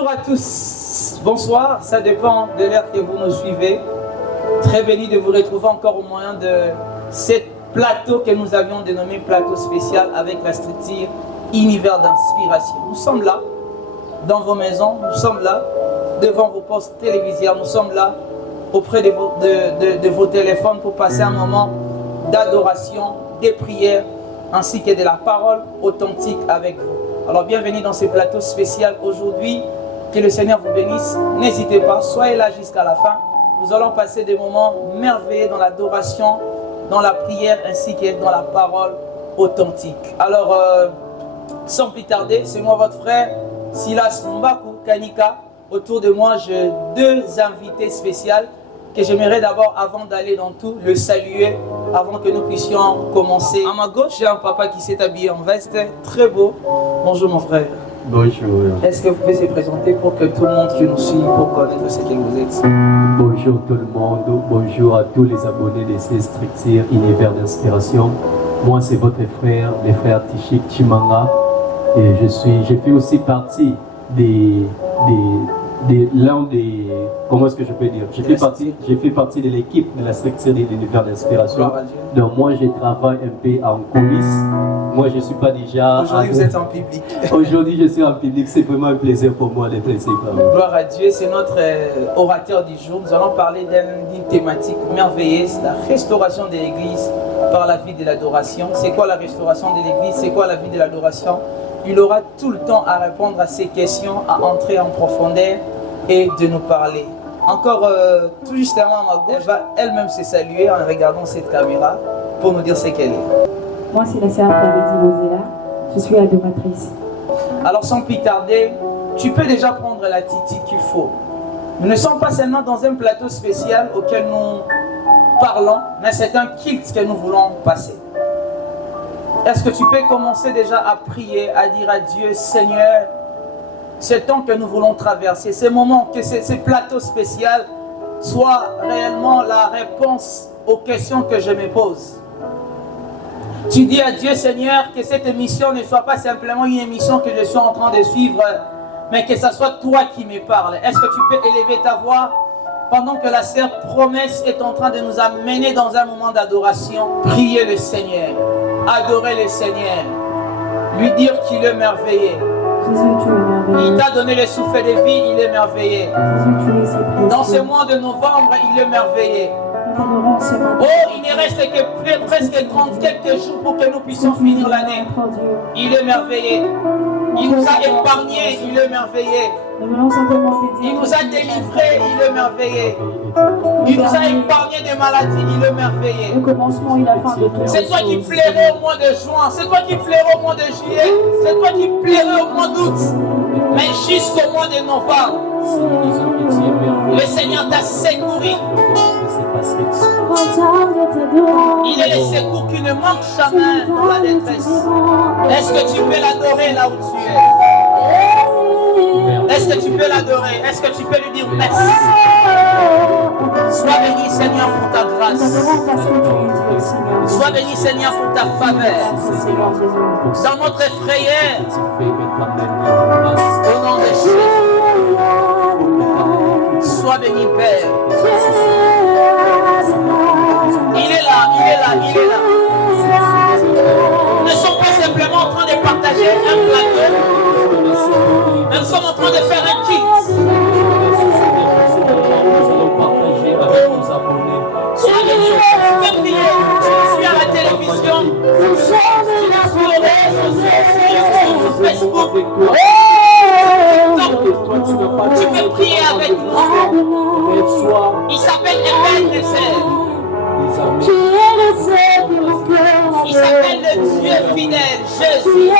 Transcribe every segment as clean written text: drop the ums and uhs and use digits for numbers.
Bonjour à tous, bonsoir, ça dépend de l'heure que vous nous suivez. Très béni de vous retrouver encore au moyen de ce plateau que nous avions dénommé plateau spécial avec la structure Univers d'inspiration. Nous sommes là, dans vos maisons, nous sommes là, devant vos postes télévisuels, nous sommes là, auprès de vos téléphones pour passer un moment d'adoration, de prière, ainsi que de la parole authentique avec vous. Alors bienvenue dans ce plateau spécial aujourd'hui, que le Seigneur vous bénisse. N'hésitez pas, soyez là jusqu'à la fin. Nous allons passer des moments merveilleux dans l'adoration, dans la prière, ainsi que dans la parole authentique. Alors, sans plus tarder, c'est moi votre frère, Silas Mbaku Kanika. Autour de moi, j'ai deux invités spéciaux que j'aimerais d'abord, avant d'aller dans tout, le saluer, avant que nous puissions commencer. À ma gauche, j'ai un papa qui s'est habillé en veste, très beau. Bonjour mon frère. Bonjour. Est-ce que vous pouvez se présenter pour que tout le monde qui nous suit, pour connaître ce que vous êtes? Bonjour tout le monde, bonjour à tous les abonnés de ces structures Univers d'inspiration. Moi c'est votre frère, le frère Tichik Chimanga, et je fais aussi partie l'un des, comment est-ce que je peux dire, je fais partie de l'équipe de la structure de l'Univers d'inspiration. Donc moi je travaille un peu en coulisses. Moi je ne suis pas déjà... Aujourd'hui vous êtes en public. Aujourd'hui je suis en public, c'est vraiment un plaisir pour moi d'être ici. Gloire à Dieu, c'est notre orateur du jour. Nous allons parler d'une thématique merveilleuse, la restauration de l'Église par la vie de l'adoration. C'est quoi la restauration de l'Église? C'est quoi la vie de l'adoration? Il aura tout le temps à répondre à ces questions, à entrer en profondeur et de nous parler. Encore tout justement à ma gauche, elle va elle-même se saluer en regardant cette caméra pour nous dire ce qu'elle est. Moi, c'est la sœur David Bozella. Je suis adoratrice. Alors, sans plus tarder, tu peux déjà prendre l'attitude qu'il faut. Nous ne sommes pas seulement dans un plateau spécial auquel nous parlons, mais c'est un culte que nous voulons passer. Est-ce que tu peux commencer déjà à prier, à dire à Dieu, Seigneur, ce temps que nous voulons traverser, ces moments, que ces plateaux spéciaux soient réellement la réponse aux questions que je me pose. Tu dis à Dieu, Seigneur, que cette émission ne soit pas simplement une émission que je suis en train de suivre, mais que ce soit toi qui me parles. Est-ce que tu peux élever ta voix pendant que la sœur Promesse est en train de nous amener dans un moment d'adoration? Prier le Seigneur, adorer le Seigneur, lui dire qu'il est merveilleux. Jésus, tu es merveilleux. Il t'a donné le souffle de vie, il est merveilleux. Jésus, tu es si précieux. Dans ce mois de novembre, il est merveilleux. Nous t'adorons ce matin. Oh, il ne reste que presque 30 quelques jours pour que nous puissions finir l'année. Notre Dieu. Il est merveilleux. Il nous a épargnés, il est merveilleux. Nous voulons simplement te dire. Il nous a délivrés, il est merveilleux. Il nous a épargnés des maladies, il est merveilleux. Le commencement et la fin de tout. C'est toi qui plairas au mois de juin, c'est toi qui plairas au mois de juillet, c'est toi qui plairas au mois d'août. Mais jusqu'au mois de novembre, le Seigneur t'a secouru. Il est le secours qui ne manque jamais dans la détresse. Est-ce que tu peux l'adorer là où tu es? Est-ce que tu peux l'adorer? Est-ce que tu peux lui dire merci? Sois béni Seigneur pour ta grâce. Sois béni Seigneur pour ta faveur. Dans notre frayeur, au nom de Jésus. Sois béni Père. Il est là, il est là, il est là. Nous ne sommes pas simplement en train de partager un plateau, mais nous sommes en train de faire un kit. Sois béni, tu peux prier. Tu es à la télévision, tu es sur les réseaux sociaux, sur Facebook. Tu peux prier avec nous. Il s'appelle Emmanuel Nezer. Il s'appelle le Dieu fidèle, Jésus.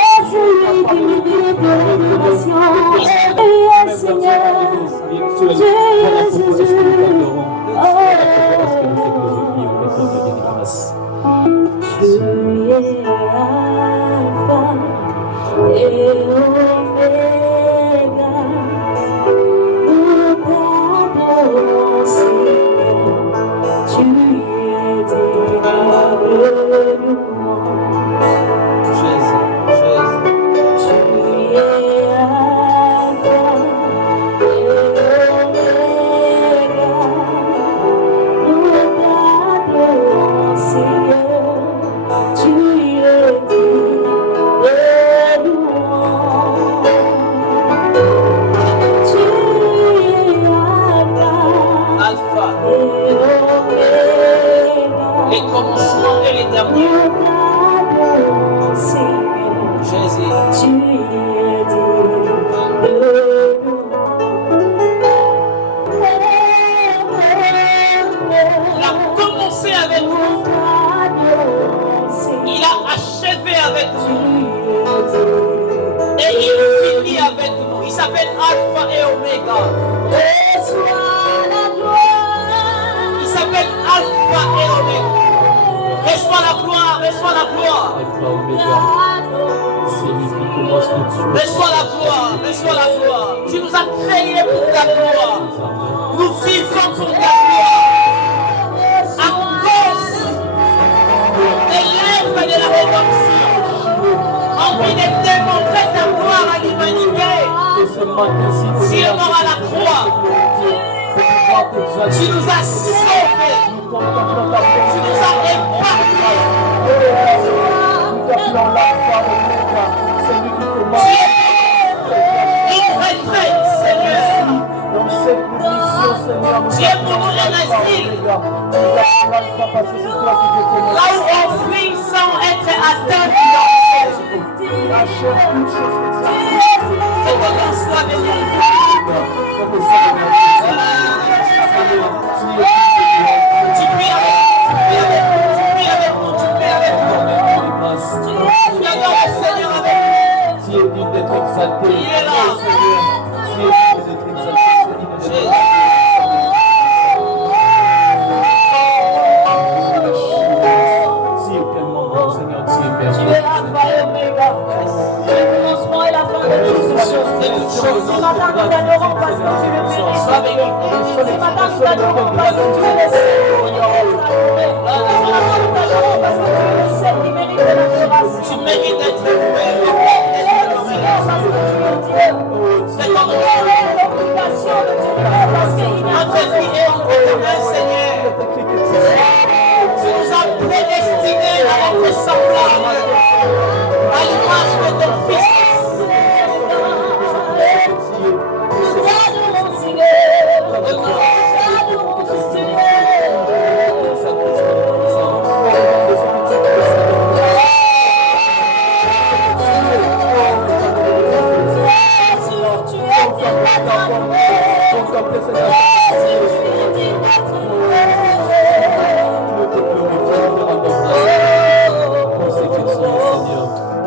commencement et le dernier. Jésus. Il a commencé avec nous. Il a achevé avec nous. Et il finit avec nous. Il s'appelle Alpha et Omega. Il s'appelle Alpha et Omega. Reçois la gloire, reçois la gloire. Alpha, Omega. C'est lui qui commence tout de suite. Reçois la gloire, reçois la gloire. Tu nous as créés pour ta gloire. Nous vivons pour ta gloire. À cause des lèvres de la rédemption. Envie de démontrer ta gloire à l'humanité. Tu es mort à la croix. Tu nous as sauvés. Tu nous as épargnés. Tu es une retraite, Seigneur. Tu es pour nous un asile. Là où on fuit sans être atteint. Que ton nom soit béni. Tu pries avec nous. Tu adores le Seigneur avec nous. Tu es digne d'être exalté. Il est là. Tu es digne d'être exalté. Tu es tellement bon, Seigneur. Tu es merveilleux. Tu es Alpha et Omega. Le commencement et la fin de toutes choses. Ce matin, nous t'adorons parce que tu es béni. Ce matin, nous t'adorons parce que tu es le Seul. Ce matin, nous t'adorons parce que tu es le Seul qui mérite de l'adoration. Tu mérites d'être loué. C'est ton obligation de te louer parce qu'il est Notre vie est entre tes mains, Seigneur. Tu nous as prédestinés à être semblables à l'image de ton Fils.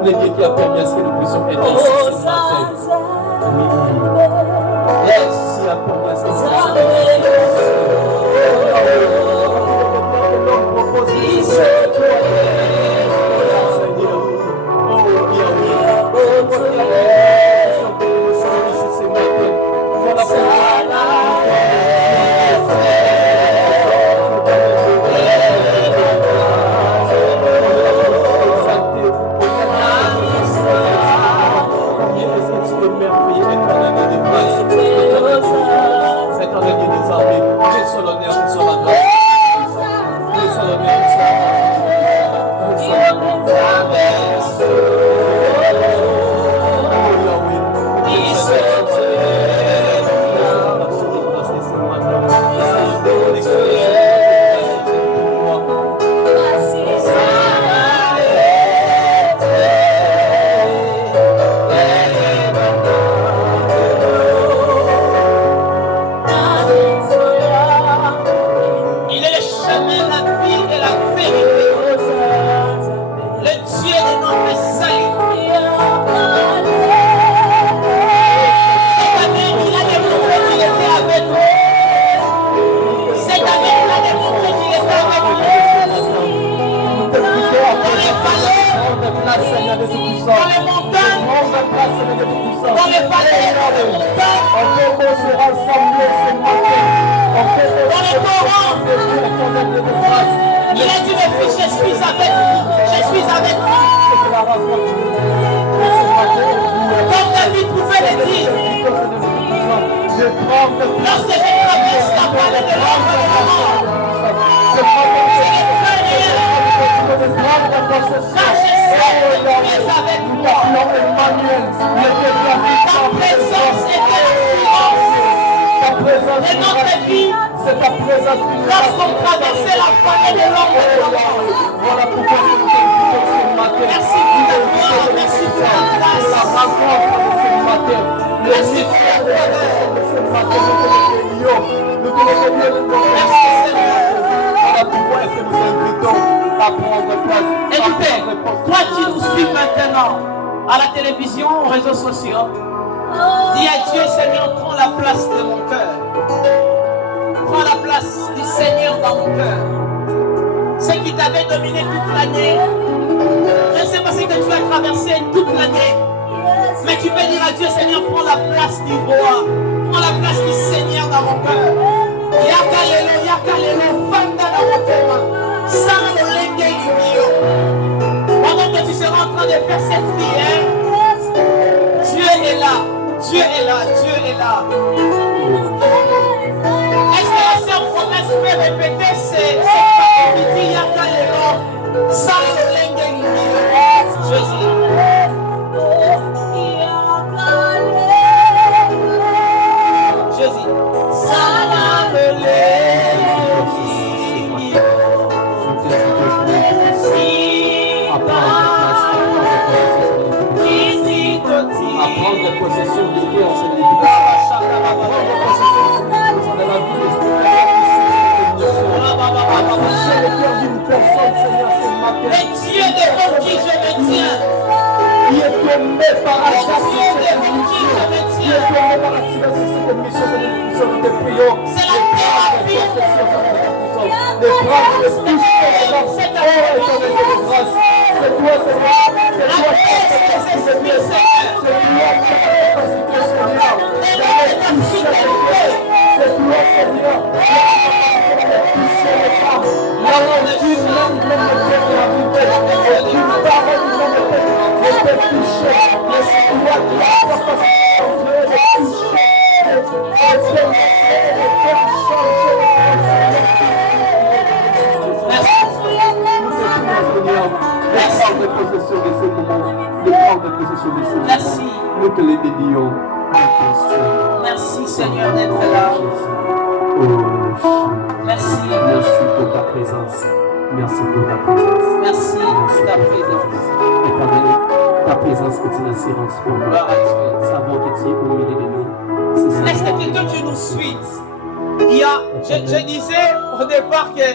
Le Dieu qui a permis à ce que nous puissions être ici ce matin. Oui. Merci à permis à ce que nous puissions être Il a dit mes fils, je suis avec vous. Je suis avec vous. Comme David pouvait le dire. Lorsque je traverse la vallée de l'ombre de la mort, je ne crains rien. Car je sais que tu es avec moi. Ta présence est de l'assurance de notre vie. C'est ta présence lorsqu'on traversait la vallée de l'ombre de la mort. Voilà pourquoi je vous invite ce matin. Merci pour ta gloire, merci pour ta grâce. La rencontre de ce matin. Merci pour la faveur. Ce matin, nous te bénissons. Nous te bénissons. Merci Seigneur. Voilà pourquoi est-ce que nous invitons à prendre place. Écoutez, toi qui nous suis maintenant à la télévision, aux réseaux sociaux, dis à Dieu, Seigneur, prends la place de mon cœur. Prends la place du Seigneur dans mon cœur. Ce qui t'avait dominé toute l'année, je ne sais pas ce que tu as traversé toute l'année, mais tu peux dire à Dieu, Seigneur, prends la place du roi, prends la place du Seigneur dans mon cœur. Yakalelo, Fanda dans mon cœur, sans le lenge du pendant que tu seras en train de faire cette prière, Dieu est là, Dieu est là, Dieu est là. Est-ce que la sœur promesse peut répéter ces paroles qui dit Yakalelo, sans le lenge du Jésus. Jésus. À prendre possession du cœur, Seigneur. À prendre possession de la vie à toucher le cœur d'une personne, Seigneur, ce matin. Et Dieu devant qui je me tiens. Qui est tombé par hasard sur Dieu cette devant qui émission. je me Qui est tiens. tombé par accident sur cette émission, sur nous te prions. C'est la thérapie. De prendre le toucher de la foi éternelle de grâce. C'est toi, Seigneur. C'est toi qui as fait ce que c'est. C'est toi qui as fait ce que c'est, Seigneur. D'aller toucher les cœurs. C'est toi, Seigneur, qui as fait toucher les femmes. Là où aucune langue même ne peut arriver. Aucune parole ne peut toucher. Mais c'est toi qui as fait ce que c'est. Merci. Nous te les dédions. Merci Seigneur d'être là. Merci. Merci pour ta présence. Merci pour ta présence. Merci pour ta présence. Et par ta présence est une assurance pour nous. Gloire à Dieu. Savons que tu es au milieu de nous. C'est ça. Est-ce que quelqu'un qui nous suit, je disais au départ que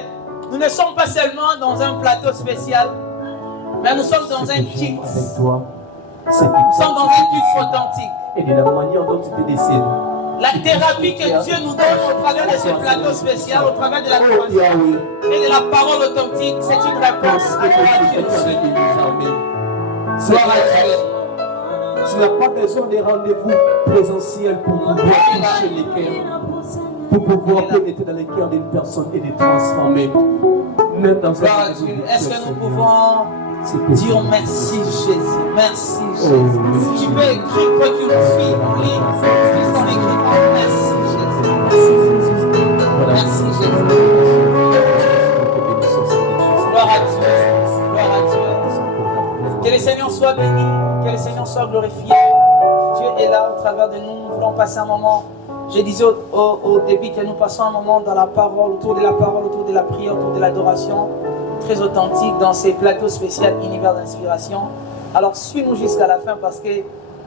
nous ne sommes pas seulement dans un plateau spécial, mais nous sommes dans un kit. Avec toi, c'est Nous sommes dans un kit authentique. et de la manière dont tu te décides. La thérapie que Dieu nous donne au travers de ce plateau spécial, au travers de la conversation et de la parole authentique, c'est une réponse à toi qui nous suit. Gloire à Dieu. Tu n'as pas besoin de rendez-vous présentiels pour pouvoir toucher les cœurs, pour pouvoir pénétrer dans les cœurs d'une personne et les transformer. Même dans Gloire à Dieu. Est-ce que nous pouvons dire merci Jésus, merci Jésus. Tu peux écrire quoi tu nous suis, on lit, on écrit merci Jésus, merci Jésus, merci Jésus. Gloire à Dieu, gloire à Dieu. Que le Seigneur soit béni, que le Seigneur soit glorifié. Dieu est là au travers de nous, nous voulons passer un moment. Je disais au début que nous passons un moment dans la parole, autour de la parole, autour de la prière, autour de l'adoration, très authentique dans ces plateaux spéciaux univers d'inspiration. Alors suis-nous jusqu'à la fin parce que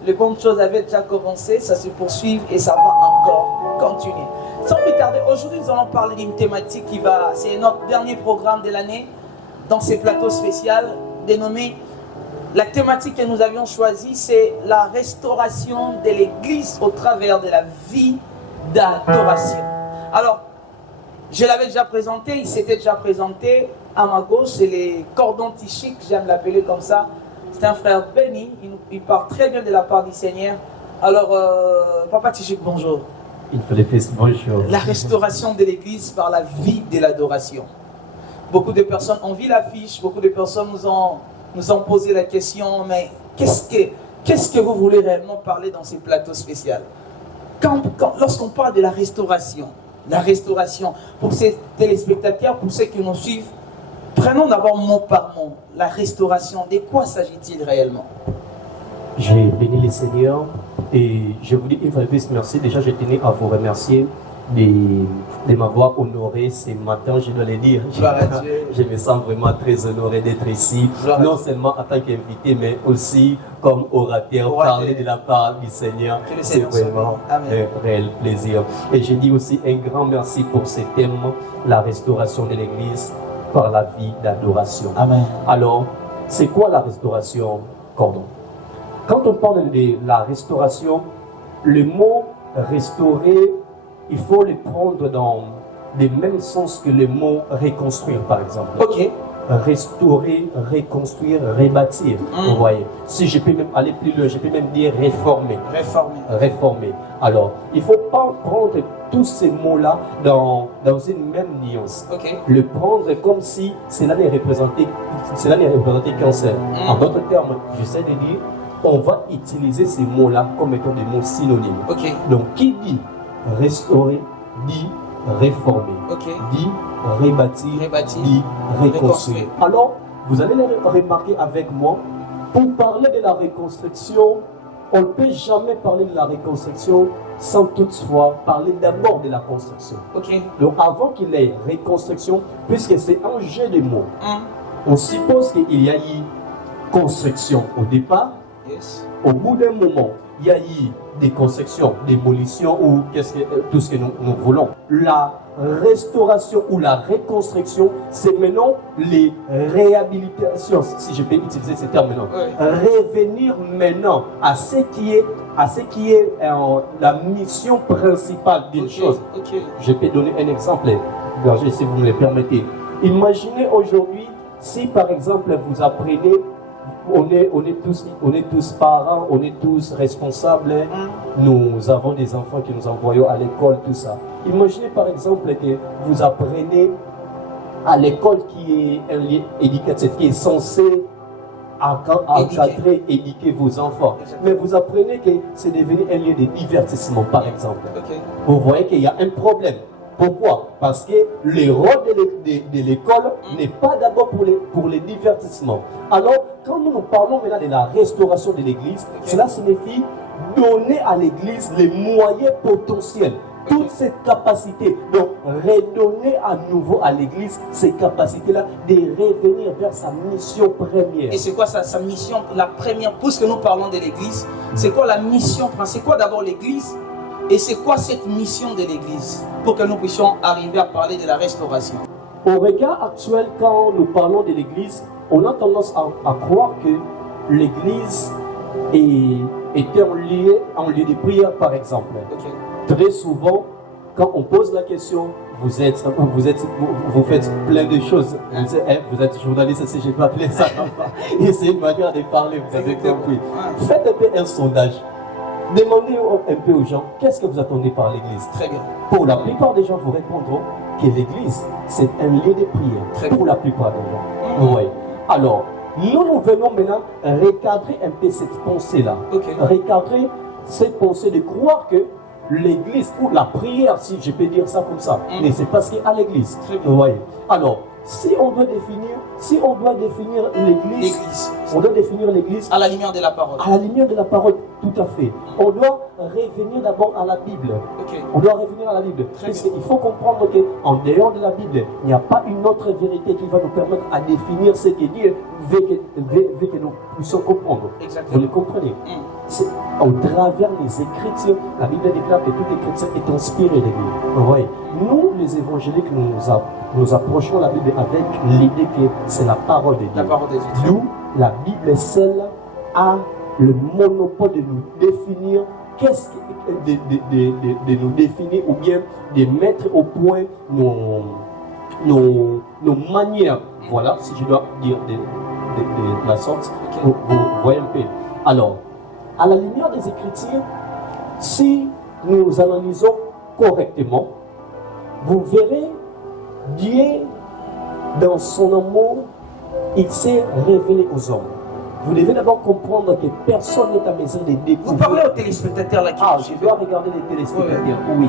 les bonnes choses avaient déjà commencé, ça se poursuit et ça va encore continuer. Sans plus tarder, aujourd'hui nous allons parler d'une thématique qui va, c'est notre dernier programme de l'année dans ces plateaux spéciaux dénommé. La thématique que nous avions choisie, c'est la restauration de l'Église au travers de la vie d'adoration. Alors, je l'avais déjà présenté, il s'était déjà présenté à ma gauche, c'est les cordons tichiques, j'aime l'appeler comme ça. C'est un frère béni, il parle très bien de la part du Seigneur. Alors, Papa Tichik, bonjour. Il fallait faire bonjour. La restauration de l'Église par la vie de l'adoration. Beaucoup de personnes ont vu l'affiche, beaucoup de personnes nous ont posé la question, mais qu'est-ce que vous voulez réellement parler dans ces plateaux spéciaux? Lorsqu'on parle de la restauration, pour ces téléspectateurs, pour ceux qui nous suivent, prenons d'abord mot par mot, la restauration, de quoi s'agit-il réellement? J'ai béni le Seigneur et je vous dis une fois de plus merci. Déjà, je tenais à vous remercier de m'avoir honoré ce matin, je dois le dire. Je me sens vraiment très honoré d'être ici, non seulement en tant qu'invité, mais aussi comme orateur, parler de la part du Seigneur. C'est vraiment un réel plaisir. Et je dis aussi un grand merci pour ce thème, la restauration de l'Église par la vie d'adoration. Amen. Alors, c'est quoi la restauration, Cordon? Quand on parle de la restauration, le mot restaurer, il faut le prendre dans le même sens que le mot reconstruire, par exemple. Ok. Restaurer, reconstruire, rebâtir. Vous voyez. Si je peux même aller plus loin, je peux même dire réformer. Réformer. Alors, il ne faut pas prendre tous ces mots-là dans une même nuance. Okay. Le prendre comme si cela n'est représenté qu'un seul. En d'autres termes, j'essaie de dire, on va utiliser ces mots-là comme étant des mots synonymes. Okay. Donc, qui dit restaurer, dit réformer, dit rebâtir, dit reconstruire. Alors, vous allez le remarquer avec moi, pour parler de la reconstruction, on ne peut jamais parler de la reconstruction sans toutefois parler d'abord de la construction. Okay. Donc, avant qu'il y ait reconstruction, puisque c'est un jeu de mots, on suppose qu'il y a eu construction au départ. Yes. Au bout d'un moment, il y a eu des constructions, démolitions ou tout ce que nous voulons. La restauration ou la reconstruction, c'est maintenant les réhabilitations, si je peux utiliser ces termes maintenant. Revenir maintenant à ce qui est la mission principale d'une chose. Je peux donner un exemple, si vous me le permettez. Imaginez aujourd'hui, si par exemple vous apprenez, on est tous parents, on est tous responsables, nous avons des enfants que nous envoyons à l'école, tout ça. Imaginez par exemple que vous apprenez à l'école qui est un lieu éducatif, qui est censé encadrer, éduquer vos enfants. Mais vous apprenez que c'est devenu un lieu de divertissement, par exemple. Vous voyez qu'il y a un problème. Pourquoi? Parce que le rôle de l'école n'est pas d'abord pour les divertissements. Alors, quand nous parlons maintenant de la restauration de l'Église, cela signifie donner à l'Église les moyens potentiels, toute cette capacité. Donc, redonner à nouveau à l'Église ces capacités-là de revenir vers sa mission première. Et c'est quoi sa mission, la première, puisque nous parlons de l'Église, c'est quoi la mission? C'est quoi d'abord l'Église? Et c'est quoi cette mission de l'Église pour que nous puissions arriver à parler de la restauration? Au regard actuel, quand nous parlons de l'Église, on a tendance à croire que l'Église est un lieu de prière, par exemple. Très souvent, quand on pose la question, vous faites plein de choses. Vous êtes journaliste, si je ne peux pas appeler ça. Et c'est une manière de parler, vous avez compris. Faites un peu un sondage. Demandez un peu aux gens, qu'est-ce que vous attendez par l'Église? Très bien. Pour la plupart des gens, vous répondront que l'Église, c'est un lieu de prière. Pour la plupart des gens. Oui. Alors, nous venons maintenant recadrer un peu cette pensée-là. Recadrer cette pensée de croire que l'Église, ou la prière, si je peux dire ça comme ça, mais c'est parce qu'à l'Église. Oui. Alors, si on doit définir l'Église, on doit définir l'Église à la lumière de la parole. À la lumière de la parole, tout à fait. On doit revenir d'abord à la Bible. On doit revenir à la Bible. Parce qu'il faut comprendre qu'en dehors de la Bible, il n'y a pas une autre vérité qui va nous permettre à définir ce que Dieu veut que nous puissions comprendre. Exactement. Vous le comprenez? C'est au travers des Écritures, la Bible déclare que toute Écriture est inspirée de Dieu. Oui. Nous, les évangéliques, nous approchons la Bible avec l'idée que c'est la parole de Dieu. La parole de Dieu. Nous, la Bible seule a le monopole de nous définir, de nous définir ou bien de mettre au point nos manières. Voilà, si je dois dire de la sorte, vous voyez un peu. Alors, à la lumière des Écritures, si nous analysons correctement, vous verrez Dieu, dans son amour, il s'est révélé aux hommes. Vous devez d'abord comprendre que personne n'est à mesure de découvrir. Vous parlez aux téléspectateurs là qui je dois regarder les téléspectateurs. Oui.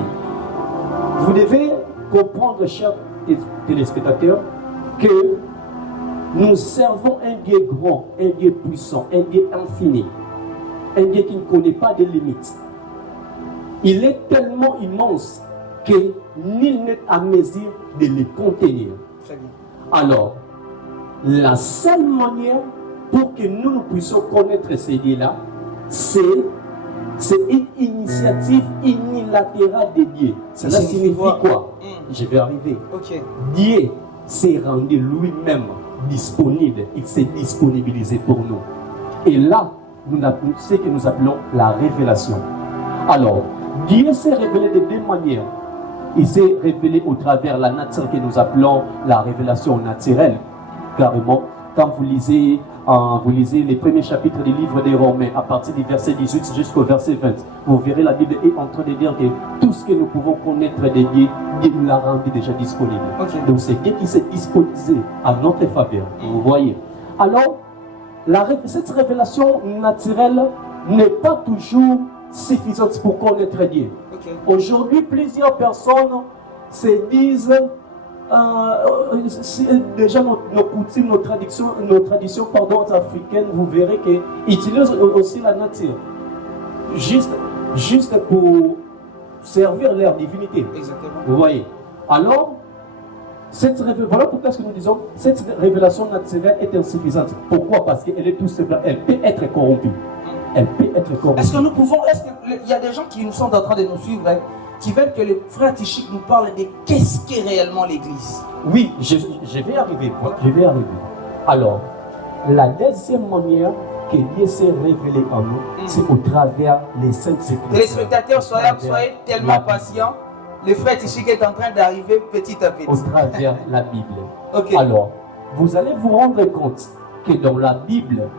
Vous devez comprendre, chers téléspectateurs, que nous servons un Dieu grand, un Dieu puissant, un Dieu infini, un Dieu qui ne connaît pas de limites. Il est tellement immense que nul n'est à mesure de les contenir. Très bien. Alors, la seule manière pour que nous puissions connaître ces dieux-là, c'est une initiative unilatérale de Dieu. Cela signifie quoi? Je vais arriver. Ok. Dieu s'est rendu lui-même disponible. Il s'est disponibilisé pour nous. Et là, nous avons ce que nous appelons la révélation. Alors, Dieu s'est révélé de deux manières. Il s'est révélé au travers de la nature que nous appelons la révélation naturelle. Carrément, quand vous lisez les premiers chapitres du livre des Romains, à partir du verset 18 jusqu'au verset 20, vous verrez la Bible est en train de dire que tout ce que nous pouvons connaître de Dieu, Dieu nous l'a rendu déjà disponible. Okay. Donc c'est Dieu qui s'est disposé à notre faveur. Vous voyez. Alors, cette révélation naturelle n'est pas toujours suffisante pour connaître Dieu. Okay. Aujourd'hui, plusieurs personnes se disent déjà nos coutumes, nos traditions africaines, vous verrez qu'ils utilisent aussi la nature juste pour servir leur divinité. Exactement. Vous voyez. Alors, voilà pourquoi ce que nous disons, cette révélation naturelle est insuffisante. Pourquoi? Parce qu'elle est tout simplement, elle peut être corrompue. Elle peut être corrompue. Est-ce qu'il y a des gens qui nous sont en train de nous suivre, hein, qui veulent que le frère Tichik nous parle de qu'est-ce qu'est réellement l'Église? Oui, je vais arriver. Je vais arriver. Alors, la deuxième manière que Dieu s'est révélé en nous, c'est au travers des Saintes Écritures. Téléspectateurs, soyez tellement patients. Le frère Tichik est en train d'arriver petit à petit. Au travers la Bible. Okay. Alors, vous allez vous rendre compte que dans la Bible,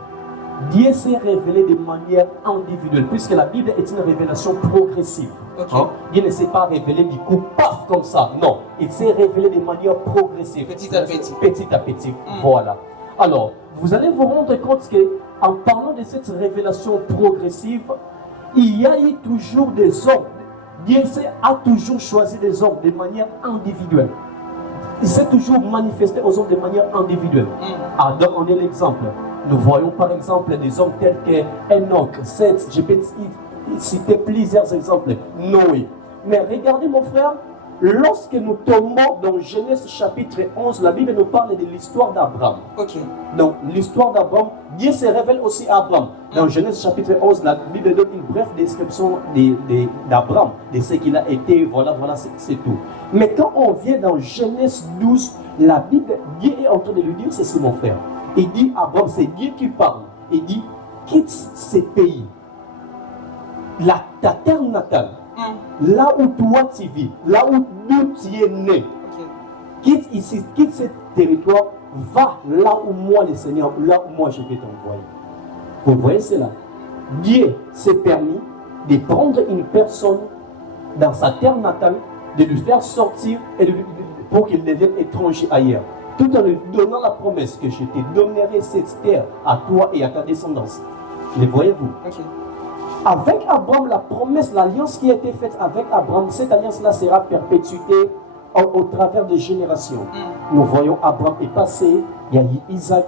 Dieu s'est révélé de manière individuelle, puisque la Bible est une révélation progressive. Okay. Dieu ne s'est pas révélé du coup, paf, comme ça. Non, il s'est révélé de manière progressive. Petit à petit. Petit à petit. Voilà. Alors, vous allez vous rendre compte qu'en parlant de cette révélation progressive, il y a eu toujours des hommes. Dieu a toujours choisi des hommes de manière individuelle. Il s'est toujours manifesté aux hommes de manière individuelle. Adam en est l'exemple. Nous voyons par exemple des hommes tels que Enoch, Seth, je peux citer plusieurs exemples, Noé. Mais regardez mon frère, lorsque nous tombons dans Genèse chapitre 11, la Bible nous parle de l'histoire d'Abraham. Okay. Donc l'histoire d'Abraham, Dieu se révèle aussi à Abraham. Dans Genèse chapitre 11, la Bible donne une brève description d'Abraham, de ce qu'il a été, voilà, c'est tout. Mais quand on vient dans Genèse 12, la Bible, Dieu est en train de lui dire, c'est mon frère. Il dit à Abraham, c'est Dieu qui parle. Il dit, quitte ces pays, ta terre natale, là où toi tu vis, là où tu es né. Okay. Quitte ici, quitte ce territoire, va là où moi, le Seigneur, là où moi je vais t'envoyer. Vous voyez cela? Dieu s'est permis de prendre une personne dans sa terre natale, de lui faire sortir et pour qu'il devienne étranger ailleurs. Tout en lui donnant la promesse que je te donnerai cette terre à toi et à ta descendance. Le voyez-vous? Okay. Avec Abraham, la promesse, l'alliance qui a été faite avec Abraham, cette alliance-là sera perpétuée au travers des générations. Nous voyons Abraham est passé, il y a eu Isaac,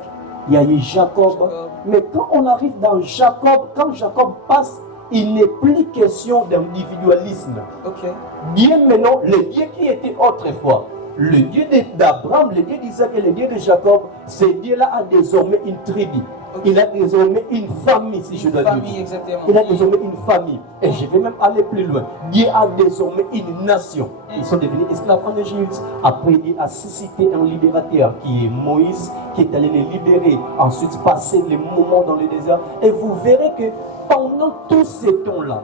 il y a eu Jacob. Mais quand on arrive dans Jacob, quand Jacob passe, il n'est plus question d'individualisme. Okay. Dieu maintenant, le Dieu qui était autrefois, le Dieu d'Abraham, le Dieu d'Isaac et le Dieu de Jacob, ce Dieu-là a désormais une tribu. Okay. Il a désormais une famille, si je dois dire. Exactement. Il a désormais une famille. Et je vais même aller plus loin. Dieu a désormais une nation. Ils sont devenus esclaves en Égypte. Après, il a suscité un libérateur qui est Moïse, qui est allé les libérer. Ensuite, passer les moments dans le désert. Et vous verrez que pendant tous ces temps-là,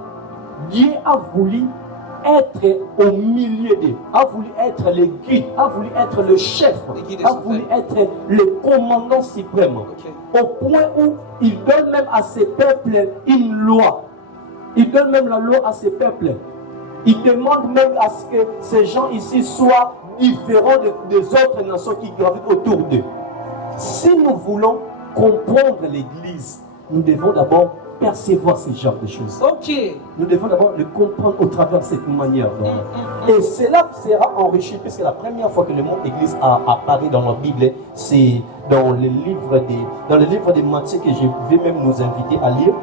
Dieu a voulu être au milieu d'eux, a voulu être le guide, a voulu être le chef, a voulu être le commandant suprême. Okay. Au point où il donne même à ses peuples une loi. Il donne même la loi à ses peuples. Il demande même à ce que ces gens ici soient différents des autres nations qui gravitent autour d'eux. Si nous voulons comprendre l'Église, nous devons d'abord percevoir ce genre de choses. Okay. Nous devons d'abord le comprendre au travers de cette manière. Et cela sera enrichi, puisque la première fois que le mot Église a apparu dans la Bible, c'est dans le livre de Matthieu que je vais même nous inviter à lire.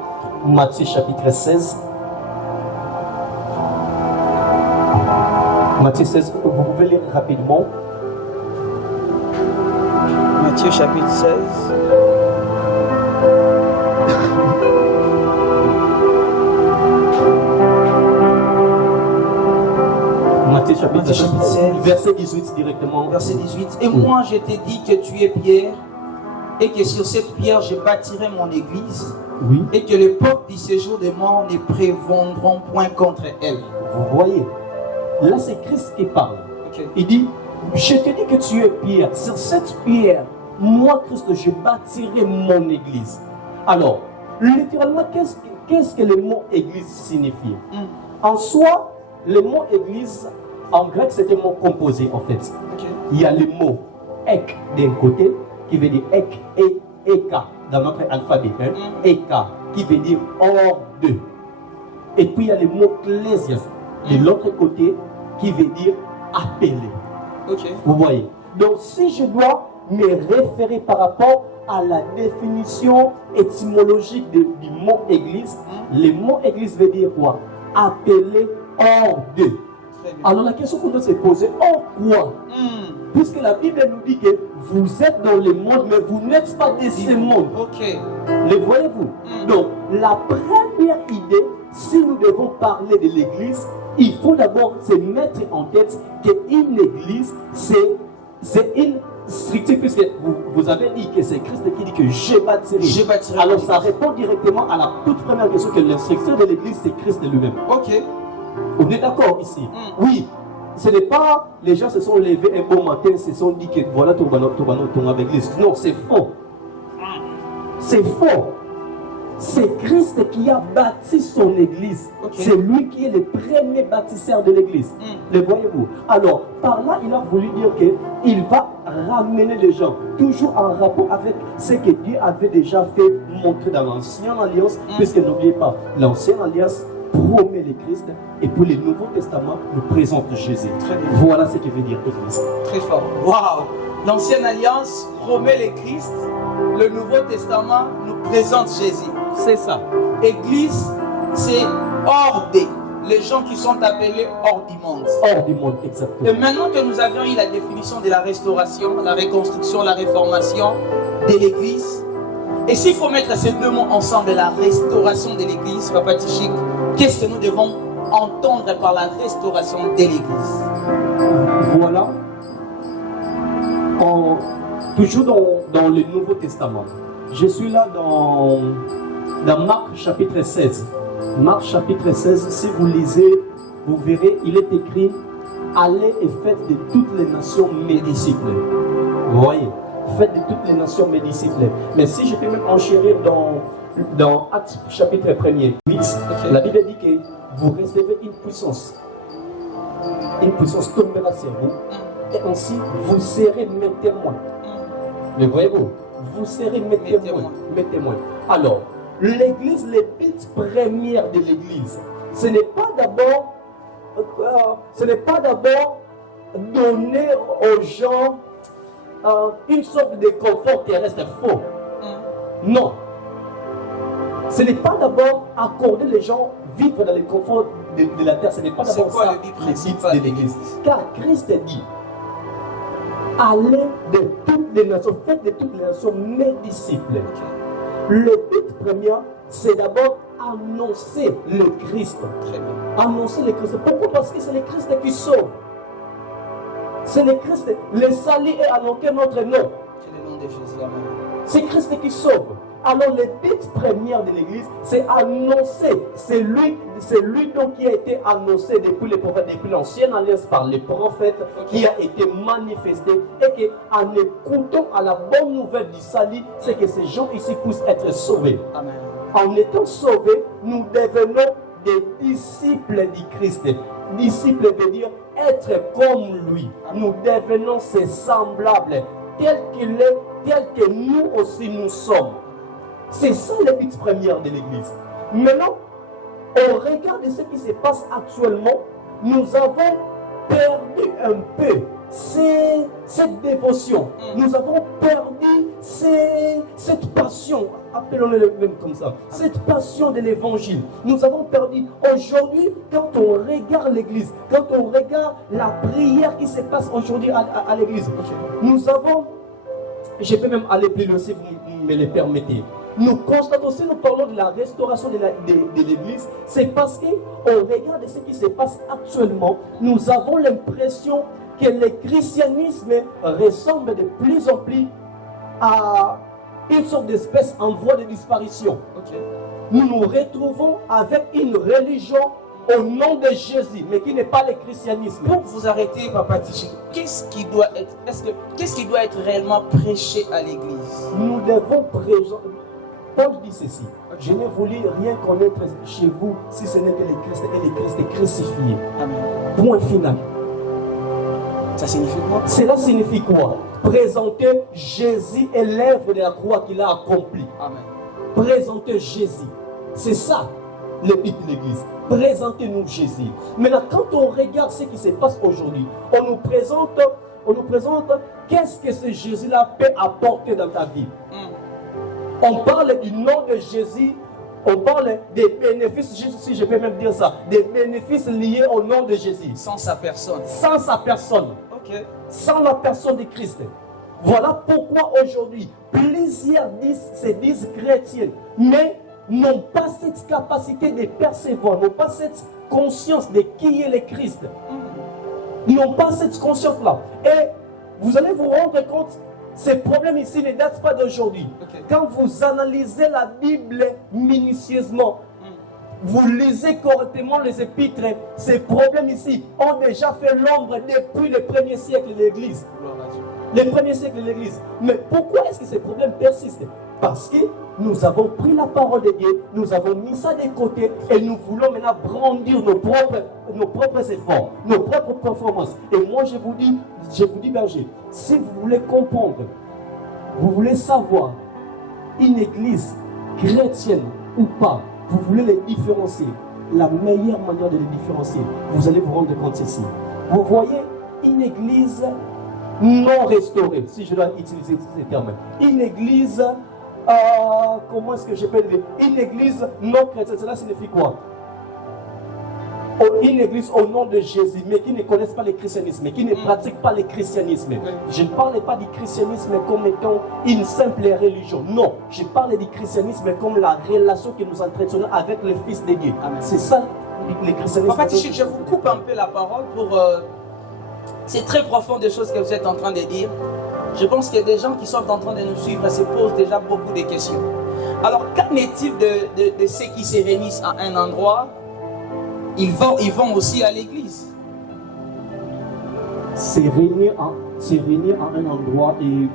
Matthieu chapitre 16. Matthieu 16, vous pouvez lire rapidement. Matthieu chapitre 16. Matthieu chapitre 16, 16. verset 18 directement. Verset 18. Et moi je t'ai dit que tu es Pierre, et que sur cette pierre je bâtirai mon église, Oui. et que les portes du séjour des morts ne prévaudront point contre elle. Vous voyez, là c'est Christ qui parle. Ok. Il dit, je te dis que tu es Pierre. Sur cette pierre, moi Christ, je bâtirai mon église. Alors, littéralement, qu'est-ce que le mot église signifie? En soi, le mot église, en grec, c'est un mot composé en fait. Ok. Il y a le mot ek d'un côté, qui veut dire ek et eka dans notre alphabet. Eka, qui veut dire hors de. Et puis il y a le mot clésias de l'autre côté, qui veut dire appelé. Ok. Vous voyez? Donc si je dois me référer par rapport à la définition étymologique du mot église, le mot église veut dire quoi? Appelé hors de. Très bien. Alors la question qu'on doit se poser, hors quoi? Puisque la Bible nous dit que vous êtes dans le monde, mais vous n'êtes pas de ce monde. Ok. Le voyez-vous? Donc, la première idée, si nous devons parler de l'église, il faut d'abord se mettre en tête qu'une église, c'est une structure, puisque vous avez dit que c'est Christ qui dit que je bâtirai. Je bâtirai. Alors, ça répond directement à la toute première question, que l'instructeur de l'église, c'est Christ lui-même. Ok. On est d'accord ici? Oui. Ce n'est pas les gens se sont levés un bon matin, se sont dit que voilà, tout va avec l'église. Non, c'est faux. C'est faux. C'est Christ qui a bâti son église. Okay. C'est lui qui est le premier bâtisseur de l'église. Le voyez-vous? Alors, par là, il a voulu dire qu'il va ramener les gens, toujours en rapport avec ce que Dieu avait déjà fait montrer dans l'Ancienne Alliance, puisque n'oubliez pas, l'Ancienne Alliance promet le Christ, et pour le Nouveau Testament nous présente Jésus. Très bien. Voilà ce que veut dire Église. Très fort. Waouh! L'Ancienne Alliance promet le Christ, le Nouveau Testament nous présente Jésus. C'est ça. Église, c'est hors des, les gens qui sont appelés hors du monde. Hors du monde, Et exactement. maintenant que nous avions eu la définition de la restauration, la reconstruction, la réformation de l'Église, et s'il faut mettre ces deux mots ensemble, la restauration de l'Église, Papa Tichik, qu'est-ce que nous devons entendre par la restauration de l'Église? Voilà. Toujours dans le Nouveau Testament. Je suis là dans Marc chapitre 16. Marc chapitre 16, si vous lisez, vous verrez, il est écrit « Allez et faites de toutes les nations mes disciples ». Vous voyez? Faites de toutes les nations mes disciples. Mais si je peux même enchérir dans Actes chapitre 1er, 8, la Bible dit que vous recevez une puissance. Une puissance tombera sur vous. Et ainsi, vous serez mes témoins. Mais voyez-vous, vous serez mes témoins. Mes témoins. Alors, l'église, les petites premières de l'église, ce n'est pas d'abord donner aux gens une sorte de confort terrestre faux. Non. Ce n'est pas d'abord accorder les gens vivre dans le confort de la terre. Ce n'est pas d'abord ça le but principal de l'église. Car Christ dit, allez de toutes les nations, faites de toutes les nations mes disciples. Le but premier, c'est d'abord annoncer le Christ. Très bien. Annoncer le Christ. Pourquoi? Parce que c'est le Christ qui sauve. C'est le Christ. Le salut est annoncé notre nom. C'est le nom de Jésus. Amen. C'est Christ qui sauve. Alors le but premier de l'église, c'est annoncer. C'est lui donc qui a été annoncé depuis les prophètes, depuis l'ancienne alliance par les prophètes, qui a été manifesté. Et qu'en écoutant à la bonne nouvelle du salut, c'est que ces gens ici puissent être sauvés. Amen. En étant sauvés, nous devenons des disciples du Christ. Disciples veut dire être comme lui. Nous devenons ses semblables, tel qu'il est, tel que nous aussi nous sommes. C'est ça le but premier de l'église. Maintenant, au regard de ce qui se passe actuellement, nous avons perdu un peu cette dévotion. Nous avons perdu ce cette passion, appelons-le même comme ça, cette passion de l'évangile. Nous avons perdu. Aujourd'hui, quand on regarde l'église, quand on regarde la prière qui se passe aujourd'hui à l'église, nous avons, je peux même aller plus loin si vous me le permettez. Nous constatons, aussi, nous parlons de la restauration de l'église, c'est parce qu'on regarde ce qui se passe actuellement, nous avons l'impression que le christianisme ressemble de plus en plus à une sorte d'espèce en voie de disparition. Nous nous retrouvons avec une religion au nom de Jésus, mais qui n'est pas le christianisme. Pour vous arrêter, Papa Tichi, qu'est-ce qui doit être réellement prêché à l'église? Nous devons présenter. Quand je dis ceci, je ne voulais rien connaître chez vous si ce n'est que le Christ et le Christ est crucifié. Amen. Point final. Ça signifie quoi? Cela signifie quoi? Présenter Jésus et l'œuvre de la croix qu'il a accomplie. Amen. Présenter Jésus. C'est ça le but de l'église. Présentez-nous Jésus. Maintenant, quand on regarde ce qui se passe aujourd'hui, on nous présente qu'est-ce que ce Jésus-là peut apporter dans ta vie. On parle du nom de Jésus, on parle des bénéfices, si je peux même dire ça, des bénéfices liés au nom de Jésus. Sans sa personne. Sans sa personne. Ok. Sans la personne de Christ. Voilà pourquoi aujourd'hui, plusieurs se disent chrétiens, mais n'ont pas cette capacité de percevoir, n'ont pas cette conscience de qui est le Christ. N'ont pas cette conscience-là. Et vous allez vous rendre compte, ces problèmes ici ne datent pas d'aujourd'hui. Quand vous analysez la Bible minutieusement, vous lisez correctement les épîtres, ces problèmes ici ont déjà fait l'ombre depuis le premier siècle de l'Église. Le premier siècle de l'Église. Mais pourquoi est-ce que ces problèmes persistent? Parce que nous avons pris la parole de Dieu, nous avons mis ça de côté et nous voulons maintenant brandir nos propres efforts, nos propres performances. Et moi je vous dis berger, si vous voulez comprendre, vous voulez savoir une église chrétienne ou pas, vous voulez les différencier, la meilleure manière de les différencier, vous allez vous rendre compte ceci. Vous voyez une église non restaurée, si je dois utiliser ces termes, une église comment est-ce que je peux le dire? Une église non chrétienne, cela signifie quoi? Une église au nom de Jésus, mais qui ne connaissent pas le christianisme, qui ne pratiquent pas le christianisme. Je ne parle pas du christianisme comme étant une simple religion. Non, je parle du christianisme comme la relation que nous entretenons avec le Fils de Dieu. C'est ça le christianisme. Papa Tichi, je vous coupe un peu la parole pour... c'est très profond des choses que vous êtes en train de dire. Je pense qu'il y a des gens qui sont en train de nous suivre et se posent déjà beaucoup de questions. Alors, qu'en est-il de ceux qui se réunissent à un endroit? Ils vont aussi à l'église. Se réunir à un endroit et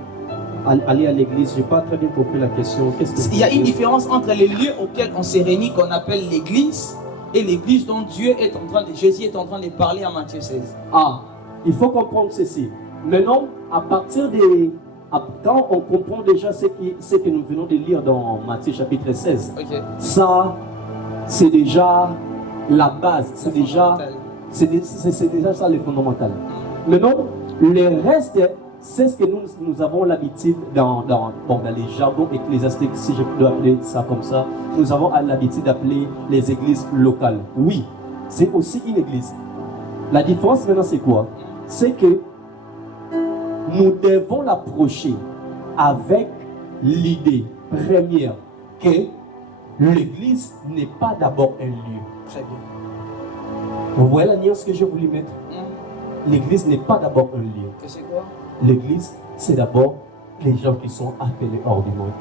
aller à l'église, je n'ai pas très bien compris la question. Il y a une différence entre les lieux auxquels on se réunit, qu'on appelle l'église, et l'église dont Jésus est en train de parler en Matthieu 16. Ah, il faut comprendre ceci. Maintenant, à partir quand on comprend déjà ce que nous venons de lire dans Matthieu chapitre 16, ça, c'est déjà la base, c'est déjà ça le fondamental. Maintenant, le reste, c'est ce que nous avons l'habitude dans les jargons ecclésiastiques, si je peux appeler ça comme ça, nous avons l'habitude d'appeler les églises locales. Oui, c'est aussi une église. La différence maintenant, c'est quoi? C'est que nous devons l'approcher avec l'idée première que l'église n'est pas d'abord un lieu. Très bien. Vous voyez la nuance que je voulais mettre? L'église n'est pas d'abord un lieu. C'est quoi? L'église, c'est d'abord les gens qui sont appelés hors du monde.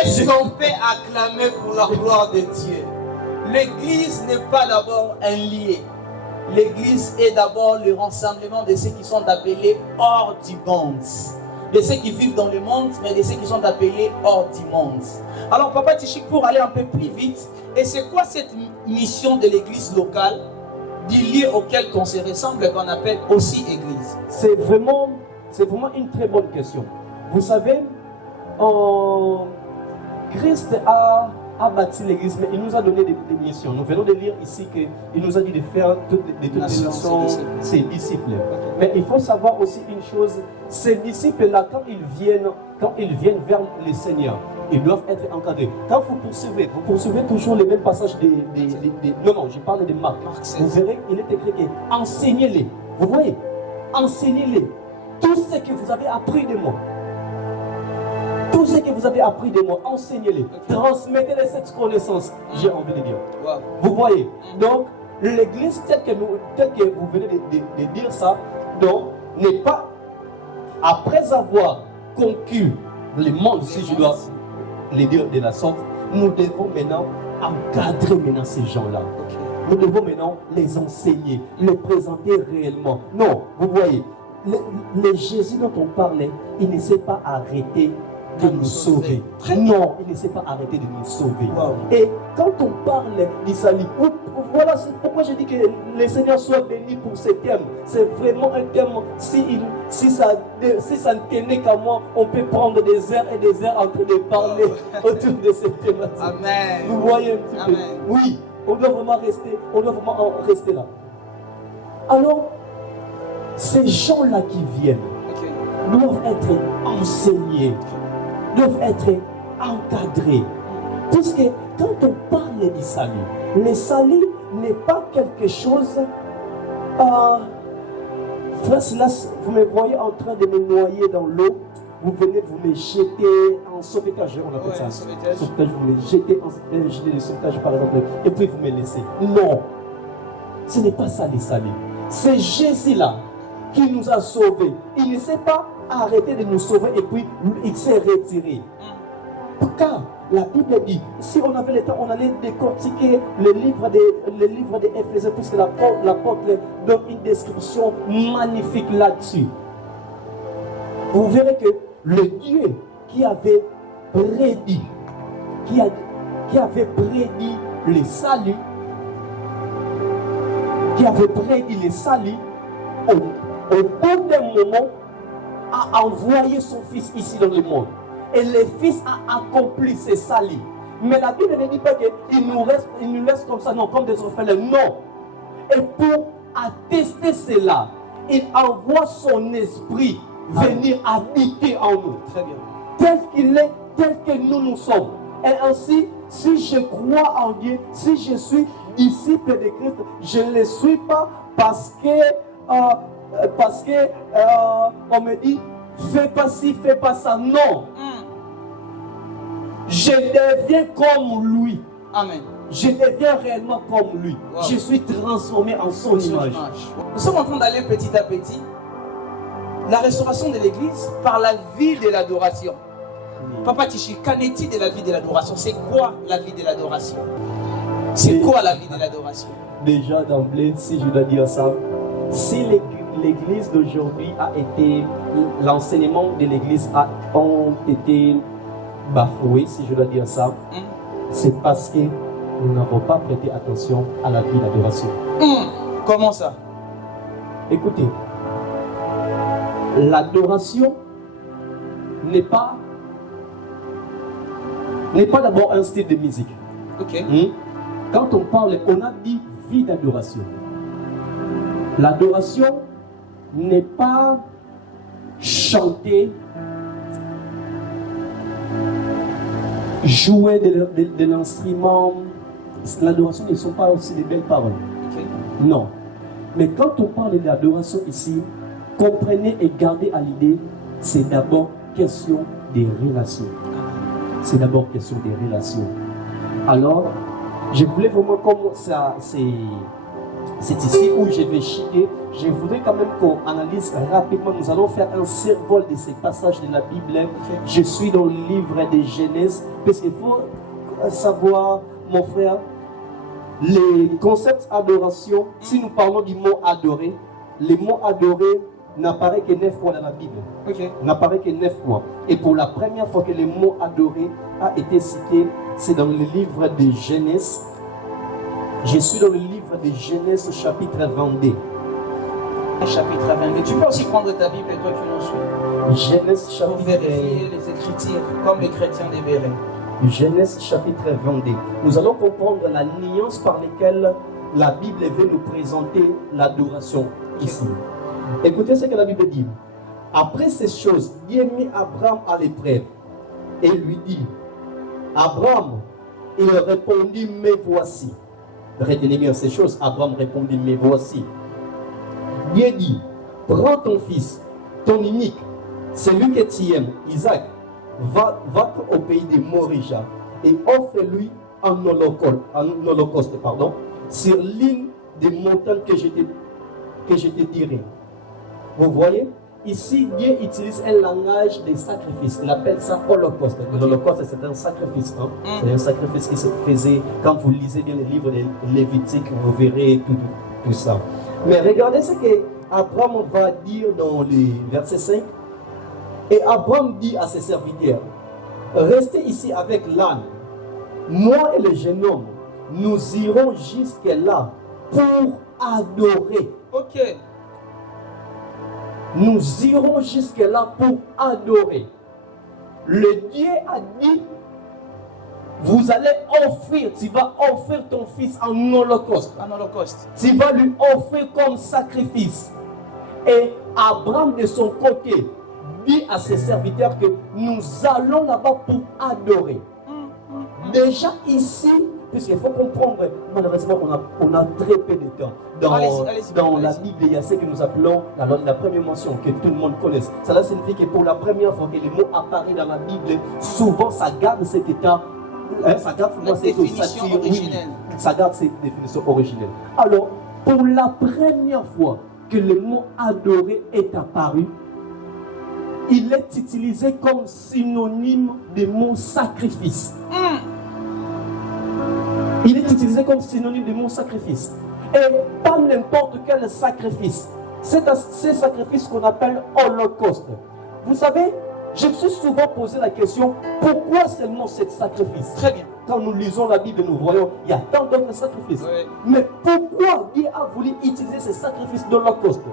Est-ce qu'on peut acclamer pour la gloire de Dieu? L'église n'est pas d'abord un lieu. L'église est d'abord le rassemblement de ceux qui sont appelés hors du monde. De ceux qui vivent dans le monde, mais de ceux qui sont appelés hors du monde. Alors, Papa Tichi, pour aller un peu plus vite, et c'est quoi cette mission de l'église locale, du lieu auquel on se ressemble, qu'on appelle aussi église? C'est vraiment une très bonne question. Vous savez, Christ a a bâti l'église, mais il nous a donné des missions. Nous venons de lire ici qu'il nous a dit de faire toutes les nations ses disciples. Mais il faut savoir aussi une chose, ces disciples-là, quand ils viennent vers le Seigneur, ils doivent être encadrés. Quand vous poursuivez toujours les mêmes passages non, je parle de Marc. Vous verrez, il est écrit que enseignez-les. Vous voyez, enseignez-les tout ce que vous avez appris de moi. Tout ce que vous avez appris de moi, enseignez-les. Transmettez-les cette connaissance, j'ai envie de dire. Wow. Vous voyez, donc l'église telle que vous venez de dire ça, donc n'est pas, après avoir conquis le monde, si je dois le dire de la sorte, nous devons maintenant encadrer maintenant ces gens-là. Nous devons maintenant les enseigner, les présenter réellement. Non, vous voyez, le Jésus dont on parlait, il ne s'est pas arrêté de nous sauver. Non, il ne s'est pas arrêté de nous sauver. Wow. Et quand on parle du salut, voilà pourquoi je dis que le Seigneur soit béni pour ce thème. C'est vraiment un thème, si ça ne tenait qu'à moi, on peut prendre des heures et des heures en train de parler autour de ce thème. Amen. Vous voyez un petit peu. Oui, on doit vraiment rester là. Alors, ces gens-là qui viennent doivent être enseignés, doivent être encadrés. Puisque quand on parle du salut, le salut n'est pas quelque chose... frère Silas, vous me voyez en train de me noyer dans l'eau, vous venez vous me jeter en sauvetage, on appelle ça sauvetage, vous me jetez en gilet de sauvetage par exemple, et puis vous me laissez. Non, ce n'est pas ça le salut. C'est Jésus-là qui nous a sauvés. Il ne s'est pas arrêté de nous sauver et puis il s'est retiré. Car la Bible dit, si on avait le temps, on allait décortiquer le livre de Éphésiens, puisque l'apôtre donne une description magnifique là-dessus. Vous verrez que le Dieu qui avait prédit, qui avait prédit le salut, au bout d'un moment, a envoyé son fils ici dans le monde. Et le fils a accompli ses saluts. Mais la Bible ne dit pas qu'il nous laisse comme ça, non, comme des orphelins. Non. Et pour attester cela, il envoie son esprit venir habiter en nous. Très bien. Tel qu'il est, tel que nous sommes. Et ainsi, si je crois en Dieu, si je suis disciple de Christ, je ne le suis pas parce que on me dit fais pas ci, fais pas ça. Non. Je deviens comme lui. Amen. Je deviens réellement comme lui. Wow. Je suis transformé en son image. Nous sommes en train d'aller petit à petit. La restauration de l'église par la vie de l'adoration. Papa Tichi, qu'en est-il de la vie de l'adoration? C'est quoi la vie de l'adoration? C'est quoi la vie de l'adoration? Déjà d'emblée, si je dois dire ça, si l'église d'aujourd'hui a été, l'enseignement de l'église ont été bafoués, si je dois dire ça, c'est parce que nous n'avons pas prêté attention à la vie d'adoration. Comment ça? Écoutez, l'adoration n'est pas d'abord un style de musique. Ok. Quand on parle, on a dit vie d'adoration. L'adoration n'est pas chanter, jouer de l'instrument. L'adoration ne sont pas aussi des belles paroles. Okay. Non. Mais quand on parle de l'adoration ici, comprenez et gardez à l'idée, c'est d'abord question des relations. C'est d'abord question des relations. Alors, je voulais vraiment, comme ça, c'est ici où je vais chier, je voudrais quand même qu'on analyse rapidement. Nous allons faire un survol de ces passages de la Bible. Okay. Je suis dans le livre de Genèse, parce qu'il faut savoir, mon frère, les concepts adoration, si nous parlons du mot adorer, le mot adorer n'apparaît que 9 fois dans la Bible. Okay. N'apparaît que 9 fois. Et pour la première fois que le mot adorer a été cité, c'est dans le livre de Genèse. Je suis dans le livre de Genèse chapitre 22. Chapitre 22. Tu peux aussi prendre ta Bible et toi qui nous suis. Genèse Pour chapitre... vérifier les Écritures, comme les chrétiens des Bérets. Genèse chapitre 22. Nous allons comprendre la nuance par laquelle la Bible veut nous présenter l'adoration ici. Écoutez ce que la Bible dit. Après ces choses, Dieu mit Abraham à l'épreuve et lui dit, Abraham, il répondit, me voici. Retenez bien ces choses. Abraham répondit, me voici. Dieu dit, prends ton fils, ton unique, celui que tu aimes, Isaac, va au pays de Morija et offre-lui un holocauste, sur l'île des montagnes que je te dirai. Vous voyez, ici, Dieu utilise un langage de sacrifice. Il appelle ça holocauste. L'holocauste, c'est un sacrifice. C'est un sacrifice qui se faisait. Quand vous lisez bien les livres de Lévitique, vous verrez tout ça. Mais regardez ce que Abraham va dire dans le verset 5. Et Abraham dit à ses serviteurs, restez ici avec l'âne. Moi et le jeune homme, nous irons jusque là pour adorer. Ok. Nous irons jusque là pour adorer. Le Dieu a dit, vous allez offrir, tu vas offrir ton fils en holocauste. Un holocauste. Tu vas lui offrir comme sacrifice. Et Abraham de son côté dit à ses serviteurs que nous allons là-bas pour adorer. Déjà ici, puisqu'il faut comprendre, malheureusement on a très peu de temps. Dans la Bible, il y a ce que nous appelons la première mention que tout le monde connaît. Cela signifie que pour la première fois que les mots apparaissent dans la Bible, souvent ça garde cet état, ça garde cette définition originelle. Ça garde cette définition originelle. Alors, pour la première fois que le mot adorer est apparu, il est utilisé comme synonyme du mot sacrifice. Il est utilisé comme synonyme du mot sacrifice. Et pas n'importe quel sacrifice. C'est ce sacrifice qu'on appelle holocauste. Vous savez, je me suis souvent posé la question, pourquoi seulement ce sacrifice? Très bien. Quand nous lisons la Bible, nous voyons, il y a tant d'autres sacrifices. Oui. Mais pourquoi Dieu a voulu utiliser ce sacrifice d'holocauste?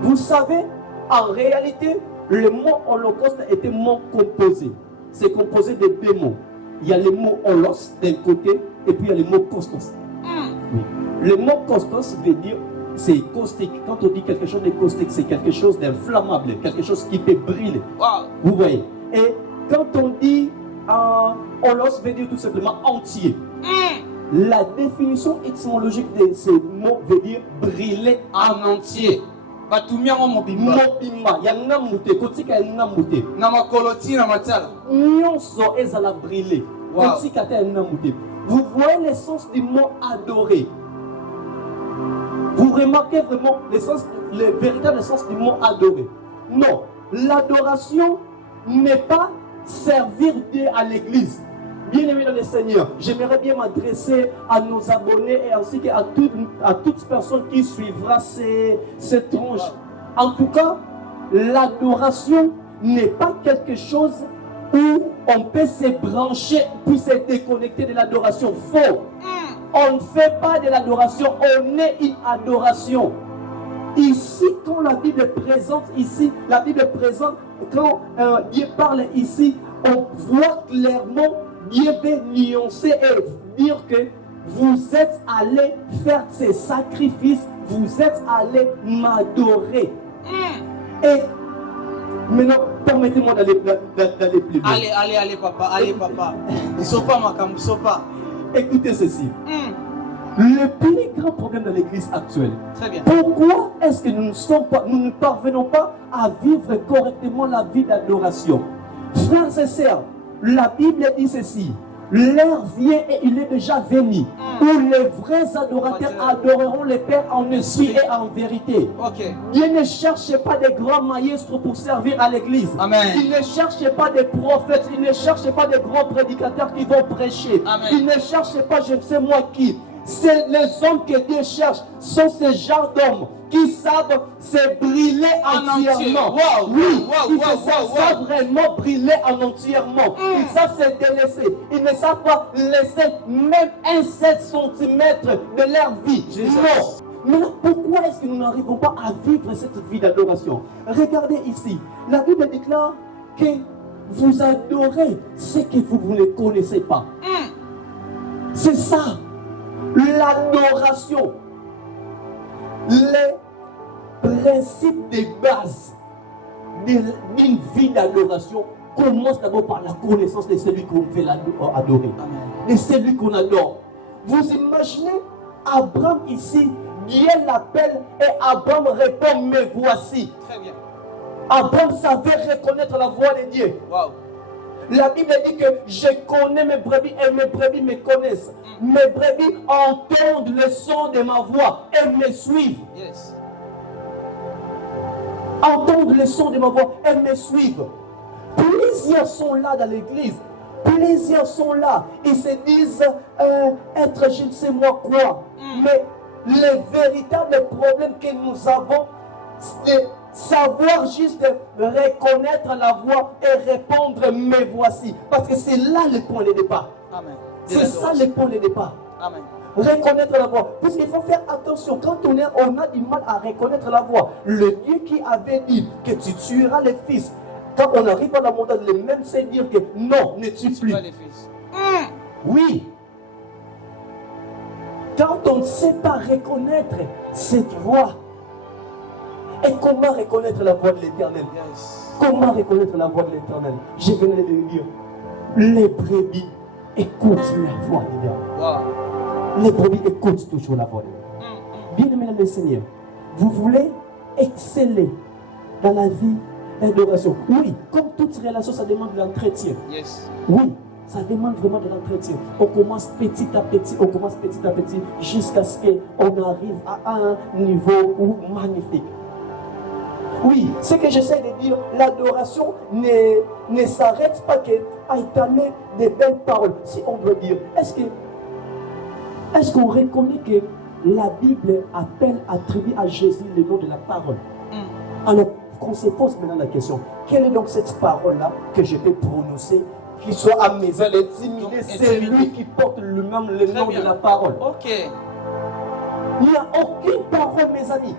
Vous savez, en réalité, le mot holocauste était mot composé. C'est composé de deux mots. Il y a le mot holos d'un côté et puis il y a le mot kostos. Oui. Le mot kostos veut dire c'est caustique. Quand on dit quelque chose de caustique, c'est quelque chose d'inflammable, quelque chose qui peut brûler. Wow. Vous voyez. Et quand on dit holos veut dire tout simplement entier. La définition étymologique de ce mot veut dire brûler en entier. Batumia ngo mobimba. Mobimba, yanga mute, kotika yanga mute. Na makoloti na matiala. Nyonso ezala brûlé. Kotika ta yanga mute. Vous voyez l'essence du mot adorer. Vous remarquez vraiment le véritable sens du mot adorer. Non, l'adoration n'est pas servir Dieu à l'église. Bien-aimés dans le Seigneur, j'aimerais bien m'adresser à nos abonnés et ainsi qu'à toute personne qui suivra cette tranche. En tout cas, l'adoration n'est pas quelque chose où on peut se brancher puis se déconnecter de l'adoration. Faux. On ne fait pas de l'adoration, on est une adoration. Ici, quand la Bible présente ici, la Bible présente, quand Dieu parle ici, on voit clairement Dieu veut nuancer et dire que vous êtes allés faire ces sacrifices, vous êtes allés m'adorer. Et maintenant, permettez-moi d'aller plus loin. Allez, papa. Sopa, makam, sopa. Écoutez ceci. Le plus grand problème de l'église actuelle, très bien. Pourquoi est-ce que nous ne parvenons pas à vivre correctement la vie d'adoration? Frères et sœurs, la Bible dit ceci: l'heure vient et il est déjà venu où les vrais adorateurs adoreront le Père en esprit et en vérité. Dieu ne cherche pas des grands maîtres pour servir à l'église. Il ne cherche pas des prophètes, il ne cherche pas des grands prédicateurs qui vont prêcher. Il ne cherche pas je ne sais moi qui. C'est les hommes que Dieu cherche, sont ces genres d'hommes qui savent se brûler entièrement. Ils savent vraiment brûler en entièrement. Ils savent se délaisser. Ils ne savent pas laisser même un 7 cm de leur vie. Non. Mais pourquoi est-ce que nous n'arrivons pas à vivre cette vie d'adoration? Regardez ici. La Bible déclare que vous adorez ce que vous ne connaissez pas. C'est ça, l'adoration. Les principes de base d'une vie d'adoration commencent d'abord par la connaissance de celui qu'on veut adorer, de celui qu'on adore. Vous imaginez Abraham ici, Dieu l'appelle et Abraham répond, me voici. Très bien. Abraham savait reconnaître la voix de Dieu. Wow. La Bible dit que je connais mes brebis et mes brebis me connaissent. Mes brebis entendent le son de ma voix et me suivent. Yes. Entendent le son de ma voix et me suivent. Plusieurs sont là dans l'église. Plusieurs sont là. Ils se disent être je ne sais moi quoi. Mais le véritable problème que nous avons, c'est savoir juste reconnaître la voix et répondre me voici. Parce que c'est là le point de départ. Amen. C'est ça le point de départ. Amen. Reconnaître la voix. Parce qu'il faut faire attention. Quand on a du mal à reconnaître la voix, le Dieu qui avait dit que tu tueras les fils, quand on arrive à la montagne, le même sait dire que non, ne tue plus. Les fils. Oui. Quand on ne sait pas reconnaître cette voix, et comment reconnaître la voix de l'Éternel? Yes. Comment reconnaître la voix de l'Éternel? Je venais de le dire. Les brebis écoutent la voix de Dieu. Wow. Les brebis écoutent toujours la voix de Dieu. Bien-aimés dans le Seigneur, vous voulez exceller dans la vie d'adoration. Oui, comme toute relation, ça demande de l'entretien. Yes. Oui, ça demande vraiment de l'entretien. On commence petit à petit, jusqu'à ce qu'on arrive à un niveau magnifique. Oui, ce que j'essaie de dire, l'adoration ne s'arrête pas qu'à étaler des belles paroles. Si on doit dire, est-ce qu'on reconnaît que la Bible attribue à Jésus le nom de la parole? Alors, qu'on se pose maintenant la question, quelle est donc cette parole-là que je peux prononcer, qui soit à mes ailes intimidées? C'est lui qui porte lui-même le nom de la parole. Ok. Il n'y a aucune parole, mes amis.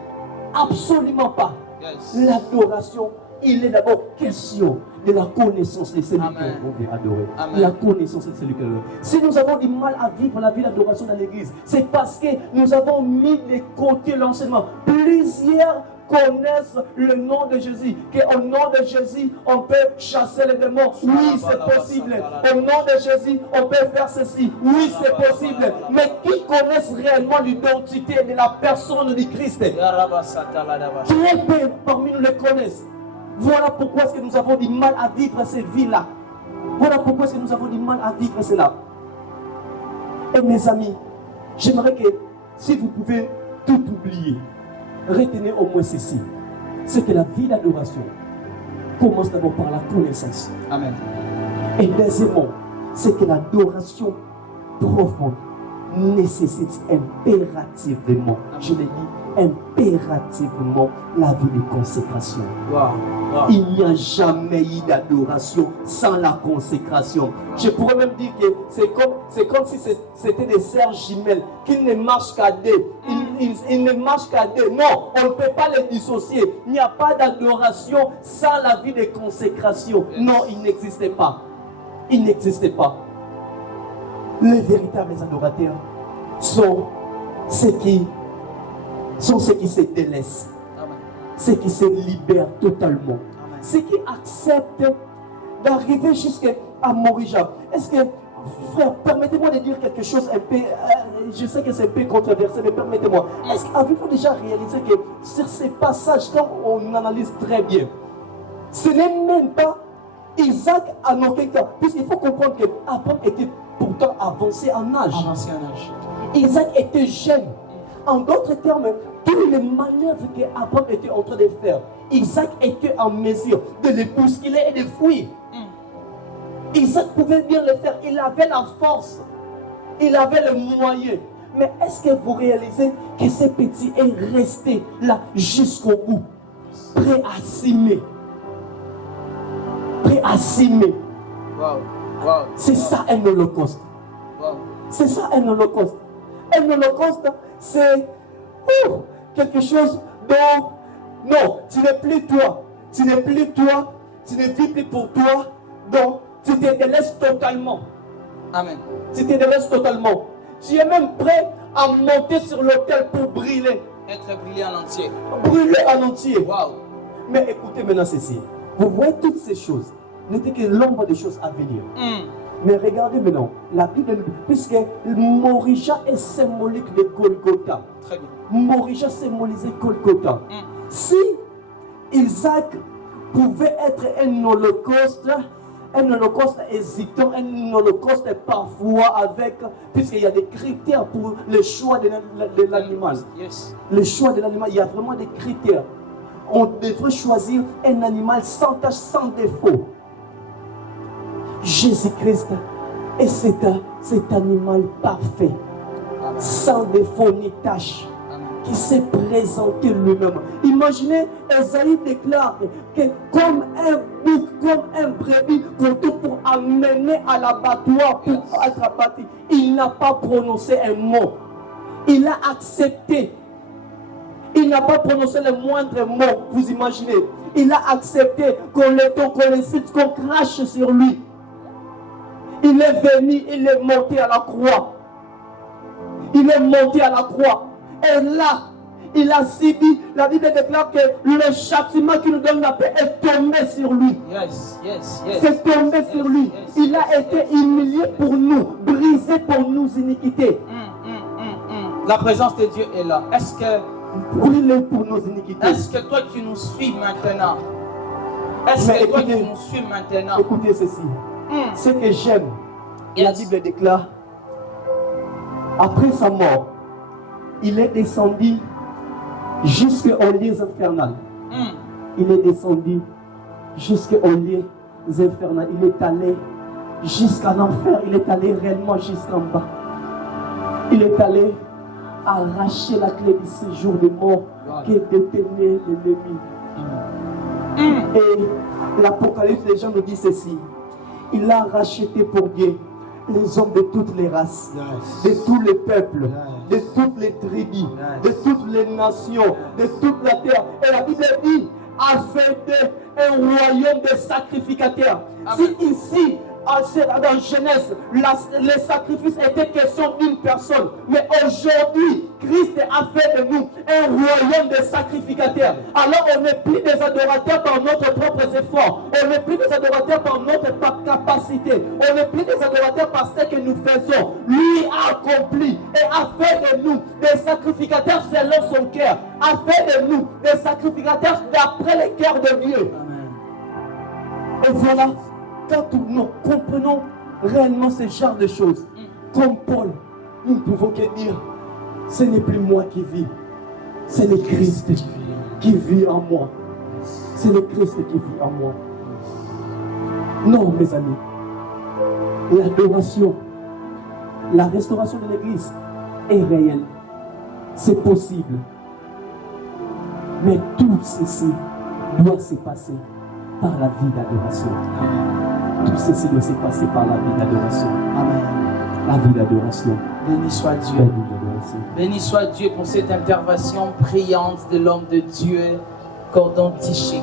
Absolument pas. Yes. L'adoration, il est d'abord question de la connaissance de celui Amen. qu'on veut adorer. Amen. La connaissance de celui qu'on veut adorer. Si nous avons du mal à vivre la vie d'adoration dans l'église, c'est parce que nous avons mis de côté l'enseignement. Plusieurs connaissent le nom de Jésus, qu'au nom de Jésus, on peut chasser les démons. Oui, c'est possible. Au nom de Jésus, on peut faire ceci. Oui, c'est possible. Mais qui connaissent réellement l'identité de la personne du Christ? Très peu parmi nous le connaissent. Voilà pourquoi est-ce que nous avons du mal à vivre ces vies-là. Voilà pourquoi est-ce que nous avons du mal à vivre cela. Et mes amis, j'aimerais que si vous pouvez tout oublier, retenez au moins ceci. C'est que la vie d'adoration commence d'abord par la connaissance. Amen. Et deuxièmement, c'est que l'adoration profonde nécessite impérativement, je l'ai dit, impérativement la vie de consécration. Wow. Wow. Il n'y a jamais eu d'adoration sans la consécration. Je pourrais même dire que c'est comme si c'était des sœurs jumelles qui ne marchent qu'à deux. Ils ne marchent qu'à deux. Non, on ne peut pas les dissocier. Il n'y a pas d'adoration sans la vie de consécration. Non, il n'existait pas. Il n'existait pas. Les véritables adorateurs sont ceux qui se délaissent, ceux qui se libèrent totalement, ceux qui acceptent d'arriver jusqu'à mourir. Est-ce que, frère, permettez-moi de dire quelque chose un peu, je sais que c'est un peu controversé, mais permettez-moi. Est-ce qu'avez-vous déjà réalisé que sur ces passages, quand on analyse très bien, ce n'est même pas Isaac en aucun cas, puisqu'il faut comprendre qu'Abraham était pourtant avancé en âge. Isaac était jeune. En d'autres termes, tous les manœuvres qu'Abraham était en train de faire, Isaac était en mesure de les bousculer et de fuir. Isaac pouvait bien le faire. Il avait la force. Il avait le moyen. Mais est-ce que vous réalisez que ce petit est resté là jusqu'au bout, prêt à s'aimer? Prêt à s'aimer. Wow. Wow. C'est ça un holocauste. Wow. C'est ça un holocauste. Un holocauste, c'est quelque chose dont non, tu n'es plus toi. Tu n'es plus toi. Tu ne vis plus pour toi. Donc, tu te délaisses totalement. Amen. Tu te délaisses totalement. Tu es même prêt à monter sur l'autel pour brûler. Être brûlé en entier. Brûler en entier. Waouh. Mais écoutez maintenant ceci. Vous voyez toutes ces choses. N'était que l'ombre des choses à venir. Mais regardez maintenant. La Bible, puisque Morija est symbolique de Golgotha. Très bien. Morija symbolisait Golgotha. Si Isaac pouvait être un holocauste hésitant, un holocauste parfois avec, puisqu'il y a des critères pour le choix de l'animal. Yes. Le choix de l'animal, il y a vraiment des critères. On devrait choisir un animal sans tache, sans défaut. Jésus-Christ est cet animal parfait, sans défaut ni tache, qui s'est présenté lui-même. Imaginez, Esaïe déclare que comme un bouc, comme un brebis, pour amener à l'abattoir pour être abattu, il n'a pas prononcé un mot. Il a accepté. Il n'a pas prononcé le moindre mot, vous imaginez. Il a accepté qu'on le cite, qu'on crache sur lui. Il est venu, il est monté à la croix. Il est monté à la croix. Et là, il a subi, la Bible déclare que le châtiment qui nous donne la paix est tombé sur lui. Yes. C'est tombé sur lui. Il a été humilié pour nous, brisé pour nos iniquités. La présence de Dieu est là. Est-ce que Brûlé pour nos iniquités. Est-ce que toi tu nous suis maintenant? Est-ce que toi tu nous suis maintenant? Écoutez ceci. Ce que j'aime, la Bible déclare, après sa mort, il est descendu jusqu'aux lieux infernales. Il est descendu jusqu'aux lieux infernales. Il est allé jusqu'à l'enfer. Il est allé réellement jusqu'en bas. Il est allé arracher la clé du séjour de mort qui détenait l'ennemi. Et l'Apocalypse, les gens nous disent ceci. Il a racheté pour Dieu les hommes de toutes les races, de tous les peuples, de toutes les tribus, de toutes les nations, de toute la terre. Et la Bible dit, a fait un royaume de sacrificateurs. Si ici, dans Genèse, les sacrifices étaient question d'une personne, mais aujourd'hui, Christ a fait de nous un royaume de sacrificateurs. Alors on n'est plus des adorateurs par notre propre effort, on n'est plus des adorateurs par notre capacité, on n'est plus des adorateurs par ce que nous faisons. Lui a accompli et a fait de nous des sacrificateurs selon son cœur, a fait de nous des sacrificateurs d'après le cœur de Dieu. Et voilà. Quand nous comprenons réellement ce genre de choses, comme Paul, nous ne pouvons que dire, ce n'est plus moi qui vis, c'est le Christ qui vit en moi. C'est le Christ qui vit en moi. Non, mes amis, l'adoration, la restauration de l'Église est réelle. C'est possible. Mais tout ceci doit se passer par la vie d'adoration. Tout ceci doit se passer par la vie d'adoration. Amen. La vie d'adoration. Béni soit La Dieu. vie d'adoration. Béni soit Dieu pour cette intervention brillante de l'homme de Dieu, Cordon Tichik.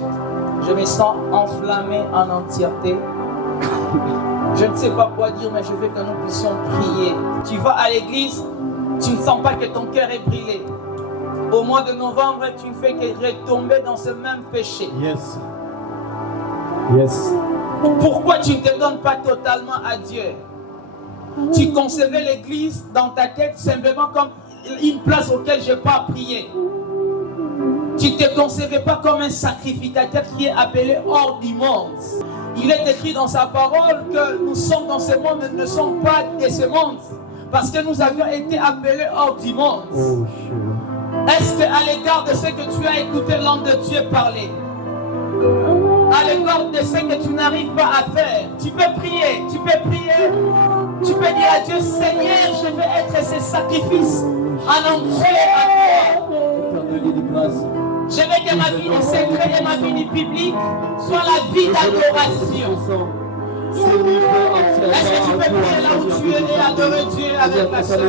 Je me sens enflammé en entièreté. Je ne sais pas quoi dire, mais je veux que nous puissions prier. Tu vas à l'église, tu ne sens pas que ton cœur est brûlé. Au mois de novembre, tu ne fais que retomber dans ce même péché. Yes. Yes. Pourquoi tu ne te donnes pas totalement à Dieu? Tu concevais l'église dans ta tête simplement comme une place auquel je n'ai pas à prier. Tu ne te concevais pas comme un sacrificateur qui est appelé hors du monde. Il est écrit dans sa parole que nous sommes dans ce monde, nous ne sommes pas de ce monde. Parce que nous avions été appelés hors du monde. Est-ce qu'à l'égard de ce que tu as écouté l'homme de Dieu parler, à l'égard de ce que tu n'arrives pas à faire, tu peux prier, tu peux dire à Dieu, Seigneur, je veux être ce sacrifice en entier à toi. Je veux que ma vie du secret et ma vie du public soit la vie d'adoration. Est-ce que tu peux prier là où tu es et adorer Dieu avec la chair?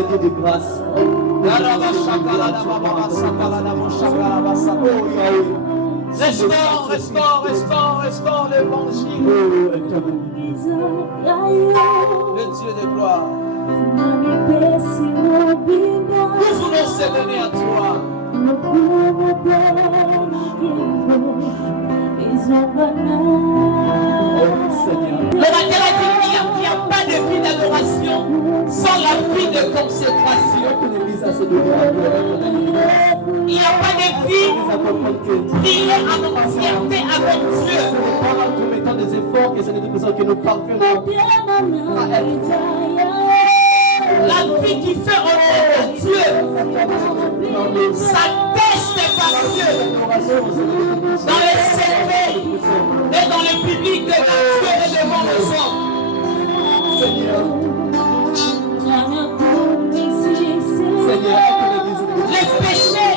Restaure l'évangile. Le Dieu de gloire. Nous voulons se donner à toi. L'orateur a dit qu'il n'y a pas de vie d'adoration sans la vie de consécration. Il n'y a pas de vie priée en entièreté avec Dieu. Nous mettons des efforts que c'est de nous que nous parvenons à être. La vie qui fait honneur à Dieu, ça teste par Dieu. Dans les secrets et dans le public de Dieu et devant les hommes. Seigneur, Les péchés,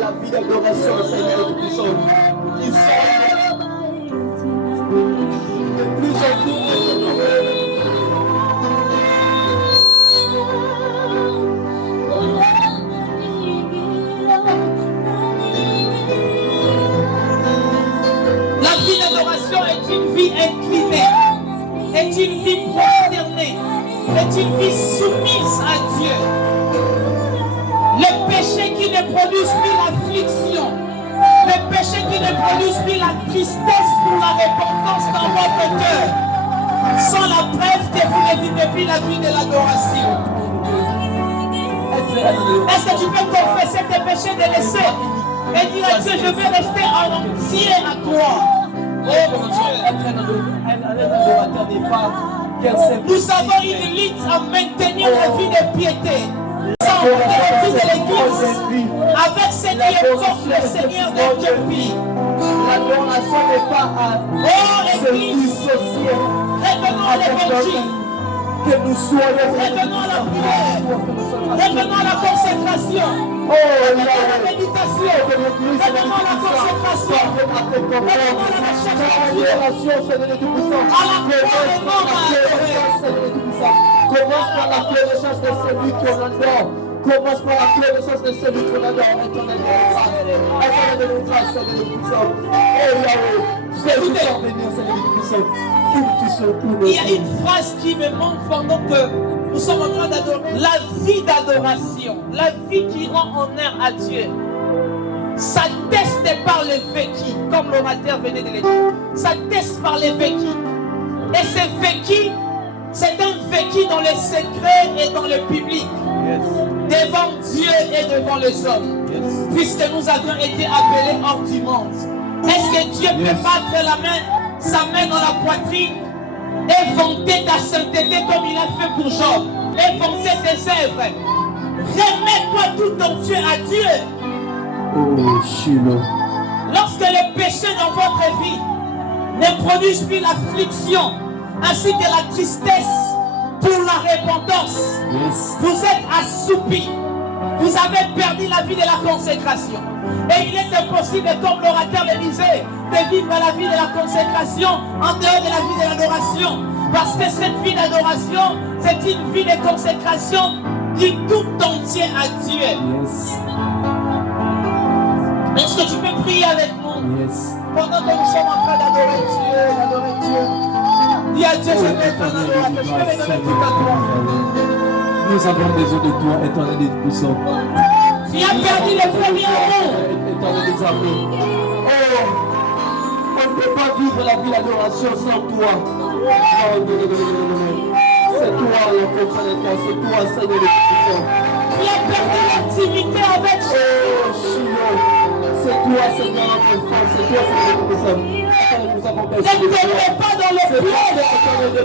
la vie d'adoration, Seigneur, qui sont plus en plus. la vie d'adoration est une vie inclinée, est une vie prosternée, est une vie soumise à Dieu. Le péché qui ne produit plus l'affliction, le péché qui ne produit plus la tristesse ou la repentance dans votre cœur, sans la preuve que vous ne vivez plus la vie de l'adoration. Est-ce que tu peux confesser tes péchés de laisser et dire à Dieu, je vais rester en entier à toi? Oh mon Dieu, nous avons une lutte à maintenir la vie de piété. Sans la vie de l'église, avec ce qui est contre le Seigneur de Dieu. L'adoration n'est pas à se dissocier. Revenons à l'évangile. Que nous soyons Revenons à la prière. Revenons à la consécration. Revenons à la méditation. Revenons à la consécration. Revenons à la recherche de Dieu. À la Commence par la connaissance de celui qu'on adore. Commence par la connaissance de celui qu'on adore. Éternel de grâce, Seigneur de puissance. Oh Yahweh, je vais vous bénir, Seigneur de puissance. Il y a une phrase qui me manque pendant que nous sommes en train d'adorer. La vie d'adoration, la vie qui rend honneur à Dieu, ça teste par le vécu, comme l'orateur venait de le dire. Ça teste par le vécu. Et ce vécu, c'est un vécu dans les secrets et dans le public. Devant Dieu et devant les hommes. Puisque nous avions été appelés hors du monde. Est-ce que Dieu peut battre sa main dans la poitrine et vanter ta sainteté comme il a fait pour Job, et vanter tes œuvres? Remets-toi tout entier à Dieu. Oh, Shiloh. Lorsque les péchés dans votre vie ne produisent plus l'affliction ainsi que la tristesse pour la repentance, vous êtes assoupis. Vous avez perdu la vie de la consécration. Et il est impossible, comme l'orateur le disait, de vivre la vie de la consécration en dehors de la vie de l'adoration. Parce que cette vie d'adoration, c'est une vie de consécration du tout entier à Dieu. Est-ce que tu peux prier avec nous pendant que nous sommes en train d'adorer Dieu, Dis à Dieu, je vais être un adorateur, je vais me donner tout à toi. Nous avons besoin de toi, éternel et puissant. Tu as perdu le premier amour. Éternel des amours. Oh, on ne peut pas vivre la vie d'adoration sans toi. C'est toi le contraire, c'est toi, Seigneur le puissant. Tu as perdu l'intimité avec Dieu. Oh, Shiloh, c'est toi, Seigneur notre force, c'est toi, Seigneur le puissant. Nous avons besoin de toi. Ne tombez pas dans le piège de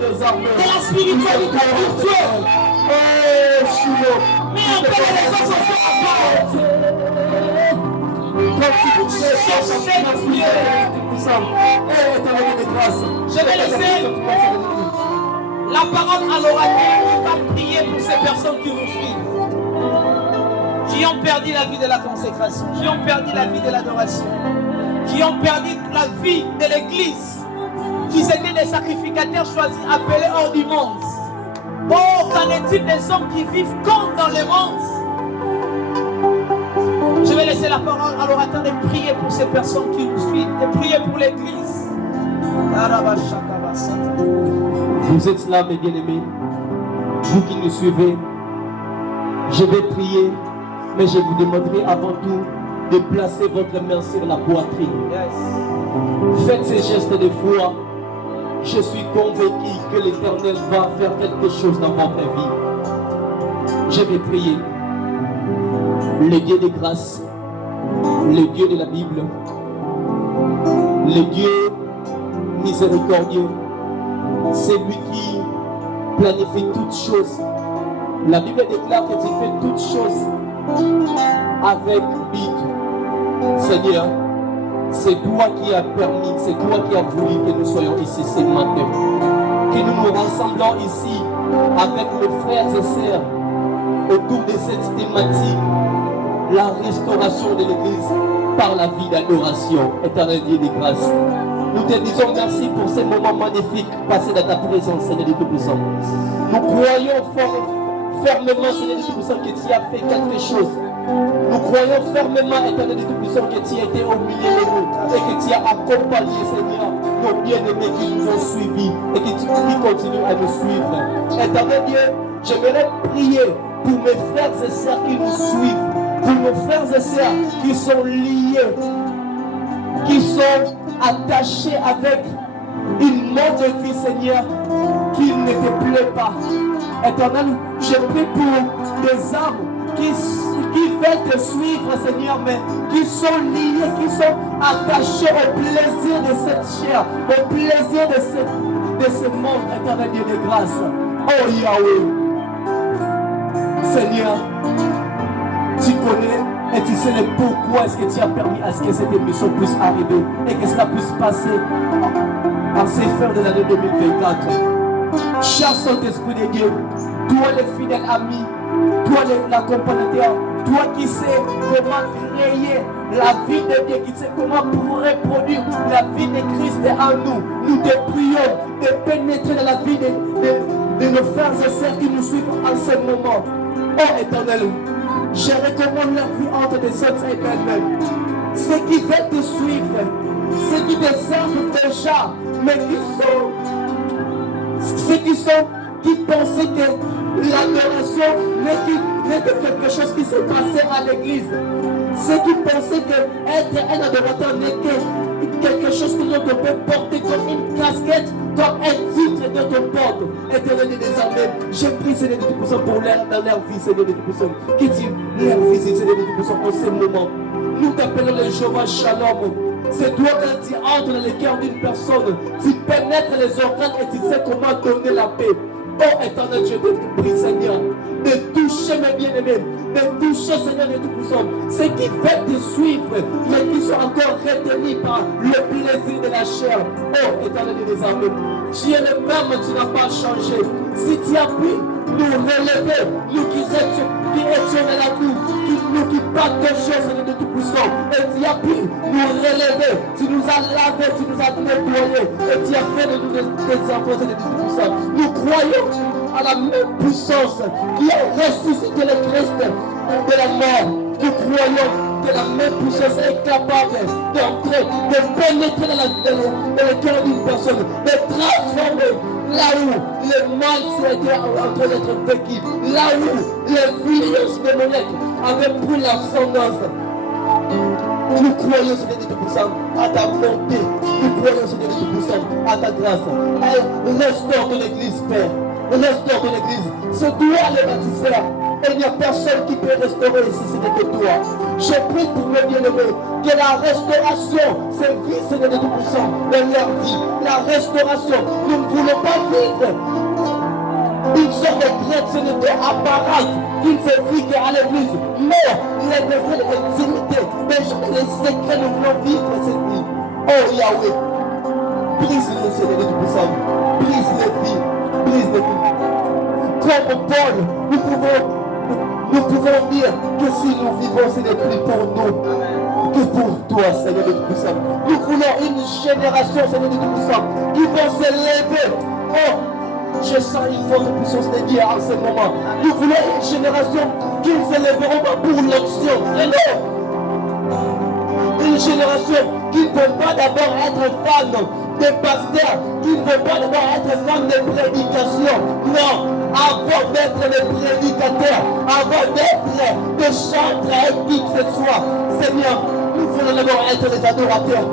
la spiritualité virtuelle. Oh, Shiloh. Mais un peu les réseaux sociaux à part. Je vais laisser la parole à l'orateur qui va prier pour ces personnes qui nous suivent, qui ont perdu la vie de la consécration, qui ont perdu la vie de l'adoration, qui ont perdu la vie de l'église, qui étaient des sacrificateurs choisis, appelés hors du monde. Oh, qu'en est-il des hommes qui vivent comme dans le monde? Je vais laisser la parole à l'orateur de prier pour ces personnes qui nous suivent, de prier pour l'église, Vous êtes là, mes bien-aimés. Vous qui nous suivez, je vais prier, mais je vous demanderai avant tout de placer votre main sur la poitrine. Faites ces gestes de foi. Je suis convaincu que l'Éternel va faire quelque chose dans votre vie. Je vais prier. Le Dieu de grâce, le Dieu de la Bible, le Dieu miséricordieux, c'est lui qui planifie toutes choses. La Bible déclare que tu fais toutes choses avec but. Seigneur, c'est toi qui as permis, c'est toi qui as voulu que nous soyons ici ce matin. Que nous nous rassemblons ici avec nos frères et sœurs autour de cette thématique, la restauration de l'Église par la vie d'adoration. Éternel Dieu de grâce, nous te disons merci pour ces moments magnifiques passés dans ta présence, Seigneur de Tout-Puissant. Nous croyons fermement, Seigneur de Tout-Puissant, que tu as fait quelque chose. Nous croyons fermement, Éternel de Tout-Puissant, que tu étais au milieu de nous et que tu as accompagné, Seigneur, nos bien-aimés qui nous ont suivis et qui continuent à nous suivre. Éternel Dieu, j'aimerais prier pour mes frères et sœurs qui nous suivent, pour nos frères et sœurs qui sont liés, qui sont attachés avec une mode de vie, Seigneur, qui ne te plaît pas. Éternel, je prie pour des âmes qui veulent te suivre, Seigneur, mais qui sont liés, qui sont attachés au plaisir de cette chair, au plaisir de ce monde, Éternel Dieu de grâce. Oh Yahweh, Seigneur, tu connais et tu sais le pourquoi est-ce que tu as permis à ce que cette émission puisse arriver et que cela puisse passer en ces fins de l'année 2024. Cher Saint-Esprit de Dieu, toi le fidèle ami, toi l'accompagnateur, toi qui sais comment créer la vie de Dieu, qui sais comment reproduire la vie de Christ en nous, nous te prions de pénétrer dans la vie de nos frères et sœurs qui nous suivent en ce moment. Oh Éternel, je recommande leur vie entre tes soeurs éternelles. Ceux qui veulent te suivre, ceux qui te servent déjà, mais qui pensaient que l'adoration n'est que quelque chose qui s'est passé à l'église. Ceux qui pensaient que être un adorateur n'est que quelque chose que l'on peut porter comme une casquette, comme un titre de ton porte. Éternel des armées, je prie, Seigneur de Tout-Puissant, pour dans leur vie, Seigneur de Tout-Puissant, que tu leur visites, Seigneur de Tout-Puissant, en ce moment. Nous t'appelons le Jéhovah Shalom. C'est toi quand tu entres dans le cœur d'une personne, tu pénètres les organes et tu sais comment donner la paix. Oh Éternel Dieu, je te prie, Seigneur, de toucher mes bien-aimés, de toucher, Seigneur de Tout-Puissant, ceux qui veulent te suivre, mais qui sont encore retenus par le plaisir de la chair. Oh Éternel des armées, tu es le même, tu n'as pas changé. Si tu as pu nous relever, nous qui étions dans la boue, nous qui partageons, Seigneur de Tout-Puissant, et tu as pu nous relever, tu nous as lavé, tu nous as nettoyés, et tu as fait de nous des enfants, Seigneur de Tout-Puissant. Nous croyons à la même puissance qui a ressuscité le Christ de la mort. Nous croyons que la même puissance est capable d'entrer, de pénétrer dans le cœur d'une personne, de transformer là où le mal était en train d'être vécu, là où les violences démoniaques avaient pris l'ascendance. Nous croyons, Seigneur de Tout-Puissant, à ta bonté. Nous croyons, Seigneur de Tout-Puissant, à ta grâce. Restaure ton Église, Père. Restaure ton Église. C'est toi le bâtisseur. Et il n'y a personne qui peut restaurer ici, ce n'est que toi. Je prie pour mes bien-aimés que la restauration sévisse, Seigneur de Tout-Puissant, dans leur vie. La restauration. Nous ne voulons pas vivre une sorte de chrétienté apparente qui ne se vit qu'à l'église. Mais les degrés d'intimité, les secrets, nous voulons vivre cette vie. Oh Yahweh, brise-le, Seigneur de Tout-Puissant. Brise les vies. Brise les vies. Comme Paul, nous pouvons dire que si nous vivons, ce n'est plus pour nous que pour toi, Seigneur de Tout-Puissant. Nous voulons une génération, Seigneur de Tout-Puissant, qui vont s'élever. Oh, je sens une forte puissance de Dieu en ce moment. Nous voulons une génération qui ne s'élèveront pas pour l'onction. Non. Une génération qui ne peut pas d'abord être fan des pasteurs qui ne veulent pas devoir être femmes de prédication. Non, avant d'être les prédicateurs, avant d'être des chantres avec qui que ce soit, Seigneur, nous voulons d'abord être les adorateurs.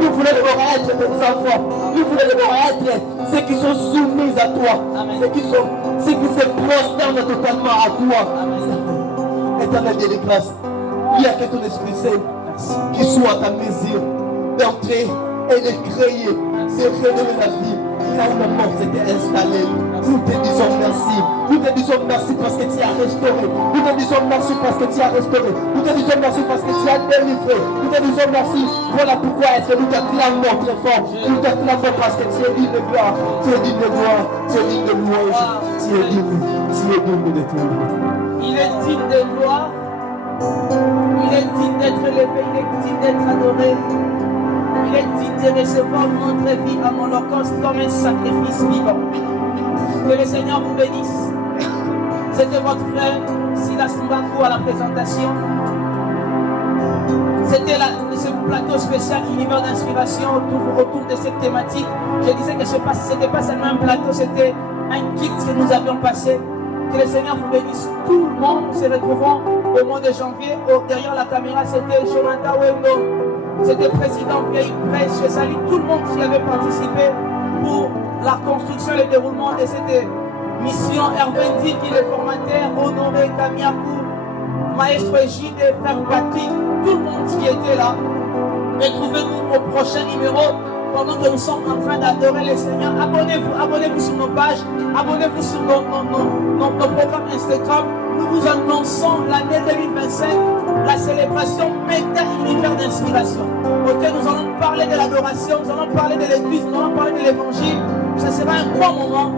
Nous voulons d'abord être des enfants. Nous voulons d'abord être ceux qui sont soumis à toi. Ceux qui se prosternent totalement à toi. Éternel Dieu de grâce, il y a que ton Esprit Saint qui soit à ta mesure d'entrer et de créer, de révéler la vie là où la mort s'était installée. Nous te disons merci. Nous te disons merci parce que tu as restauré. Nous te disons merci parce que tu as restauré. Nous te disons merci parce que tu as délivré. Nous te disons merci. Voilà pourquoi est-ce que nous t'acclamons très fort. Nous t'acclamons parce que tu es digne de gloire. Tu es digne de gloire. Tu es digne de louange. Tu es digne de tout. Il est digne de gloire. Il est digne d'être élevé. Il est digne d'être adoré. Il est digne de recevoir notre vie en holocauste comme un sacrifice vivant. Que le Seigneur vous bénisse. C'était votre frère Silas Mbangu à la présentation. C'était ce plateau spécial univers d'inspiration autour de cette thématique. Je disais que ce n'était pas seulement un plateau, c'était un kit que nous avions passé. Que le Seigneur vous bénisse. Tout le monde se retrouvant au mois de janvier. Derrière la caméra, c'était Jonathan Wendo. C'était président Vieille Presse. Je salue tout le monde qui avait participé pour la construction et le déroulement de cette mission. Hervé Ndi, qui est le formateur, Honoré Kamiakou, Maestro Égide, Frère Patrick, tout le monde qui était là. Retrouvez-nous au prochain numéro pendant que nous sommes en train d'adorer le Seigneur. Abonnez-vous sur nos pages, abonnez-vous sur nos programmes Instagram. Nous vous annonçons l'année 2025, la célébration Méta Univers d'inspiration. Ok, nous allons parler de l'adoration, nous allons parler de l'église, nous allons parler de l'évangile. Ce sera un bon moment.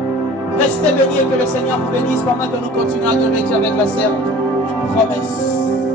Restez bénis et que le Seigneur vous bénisse pendant que nous continuons à adorer Dieu avec la sœur. Promesse.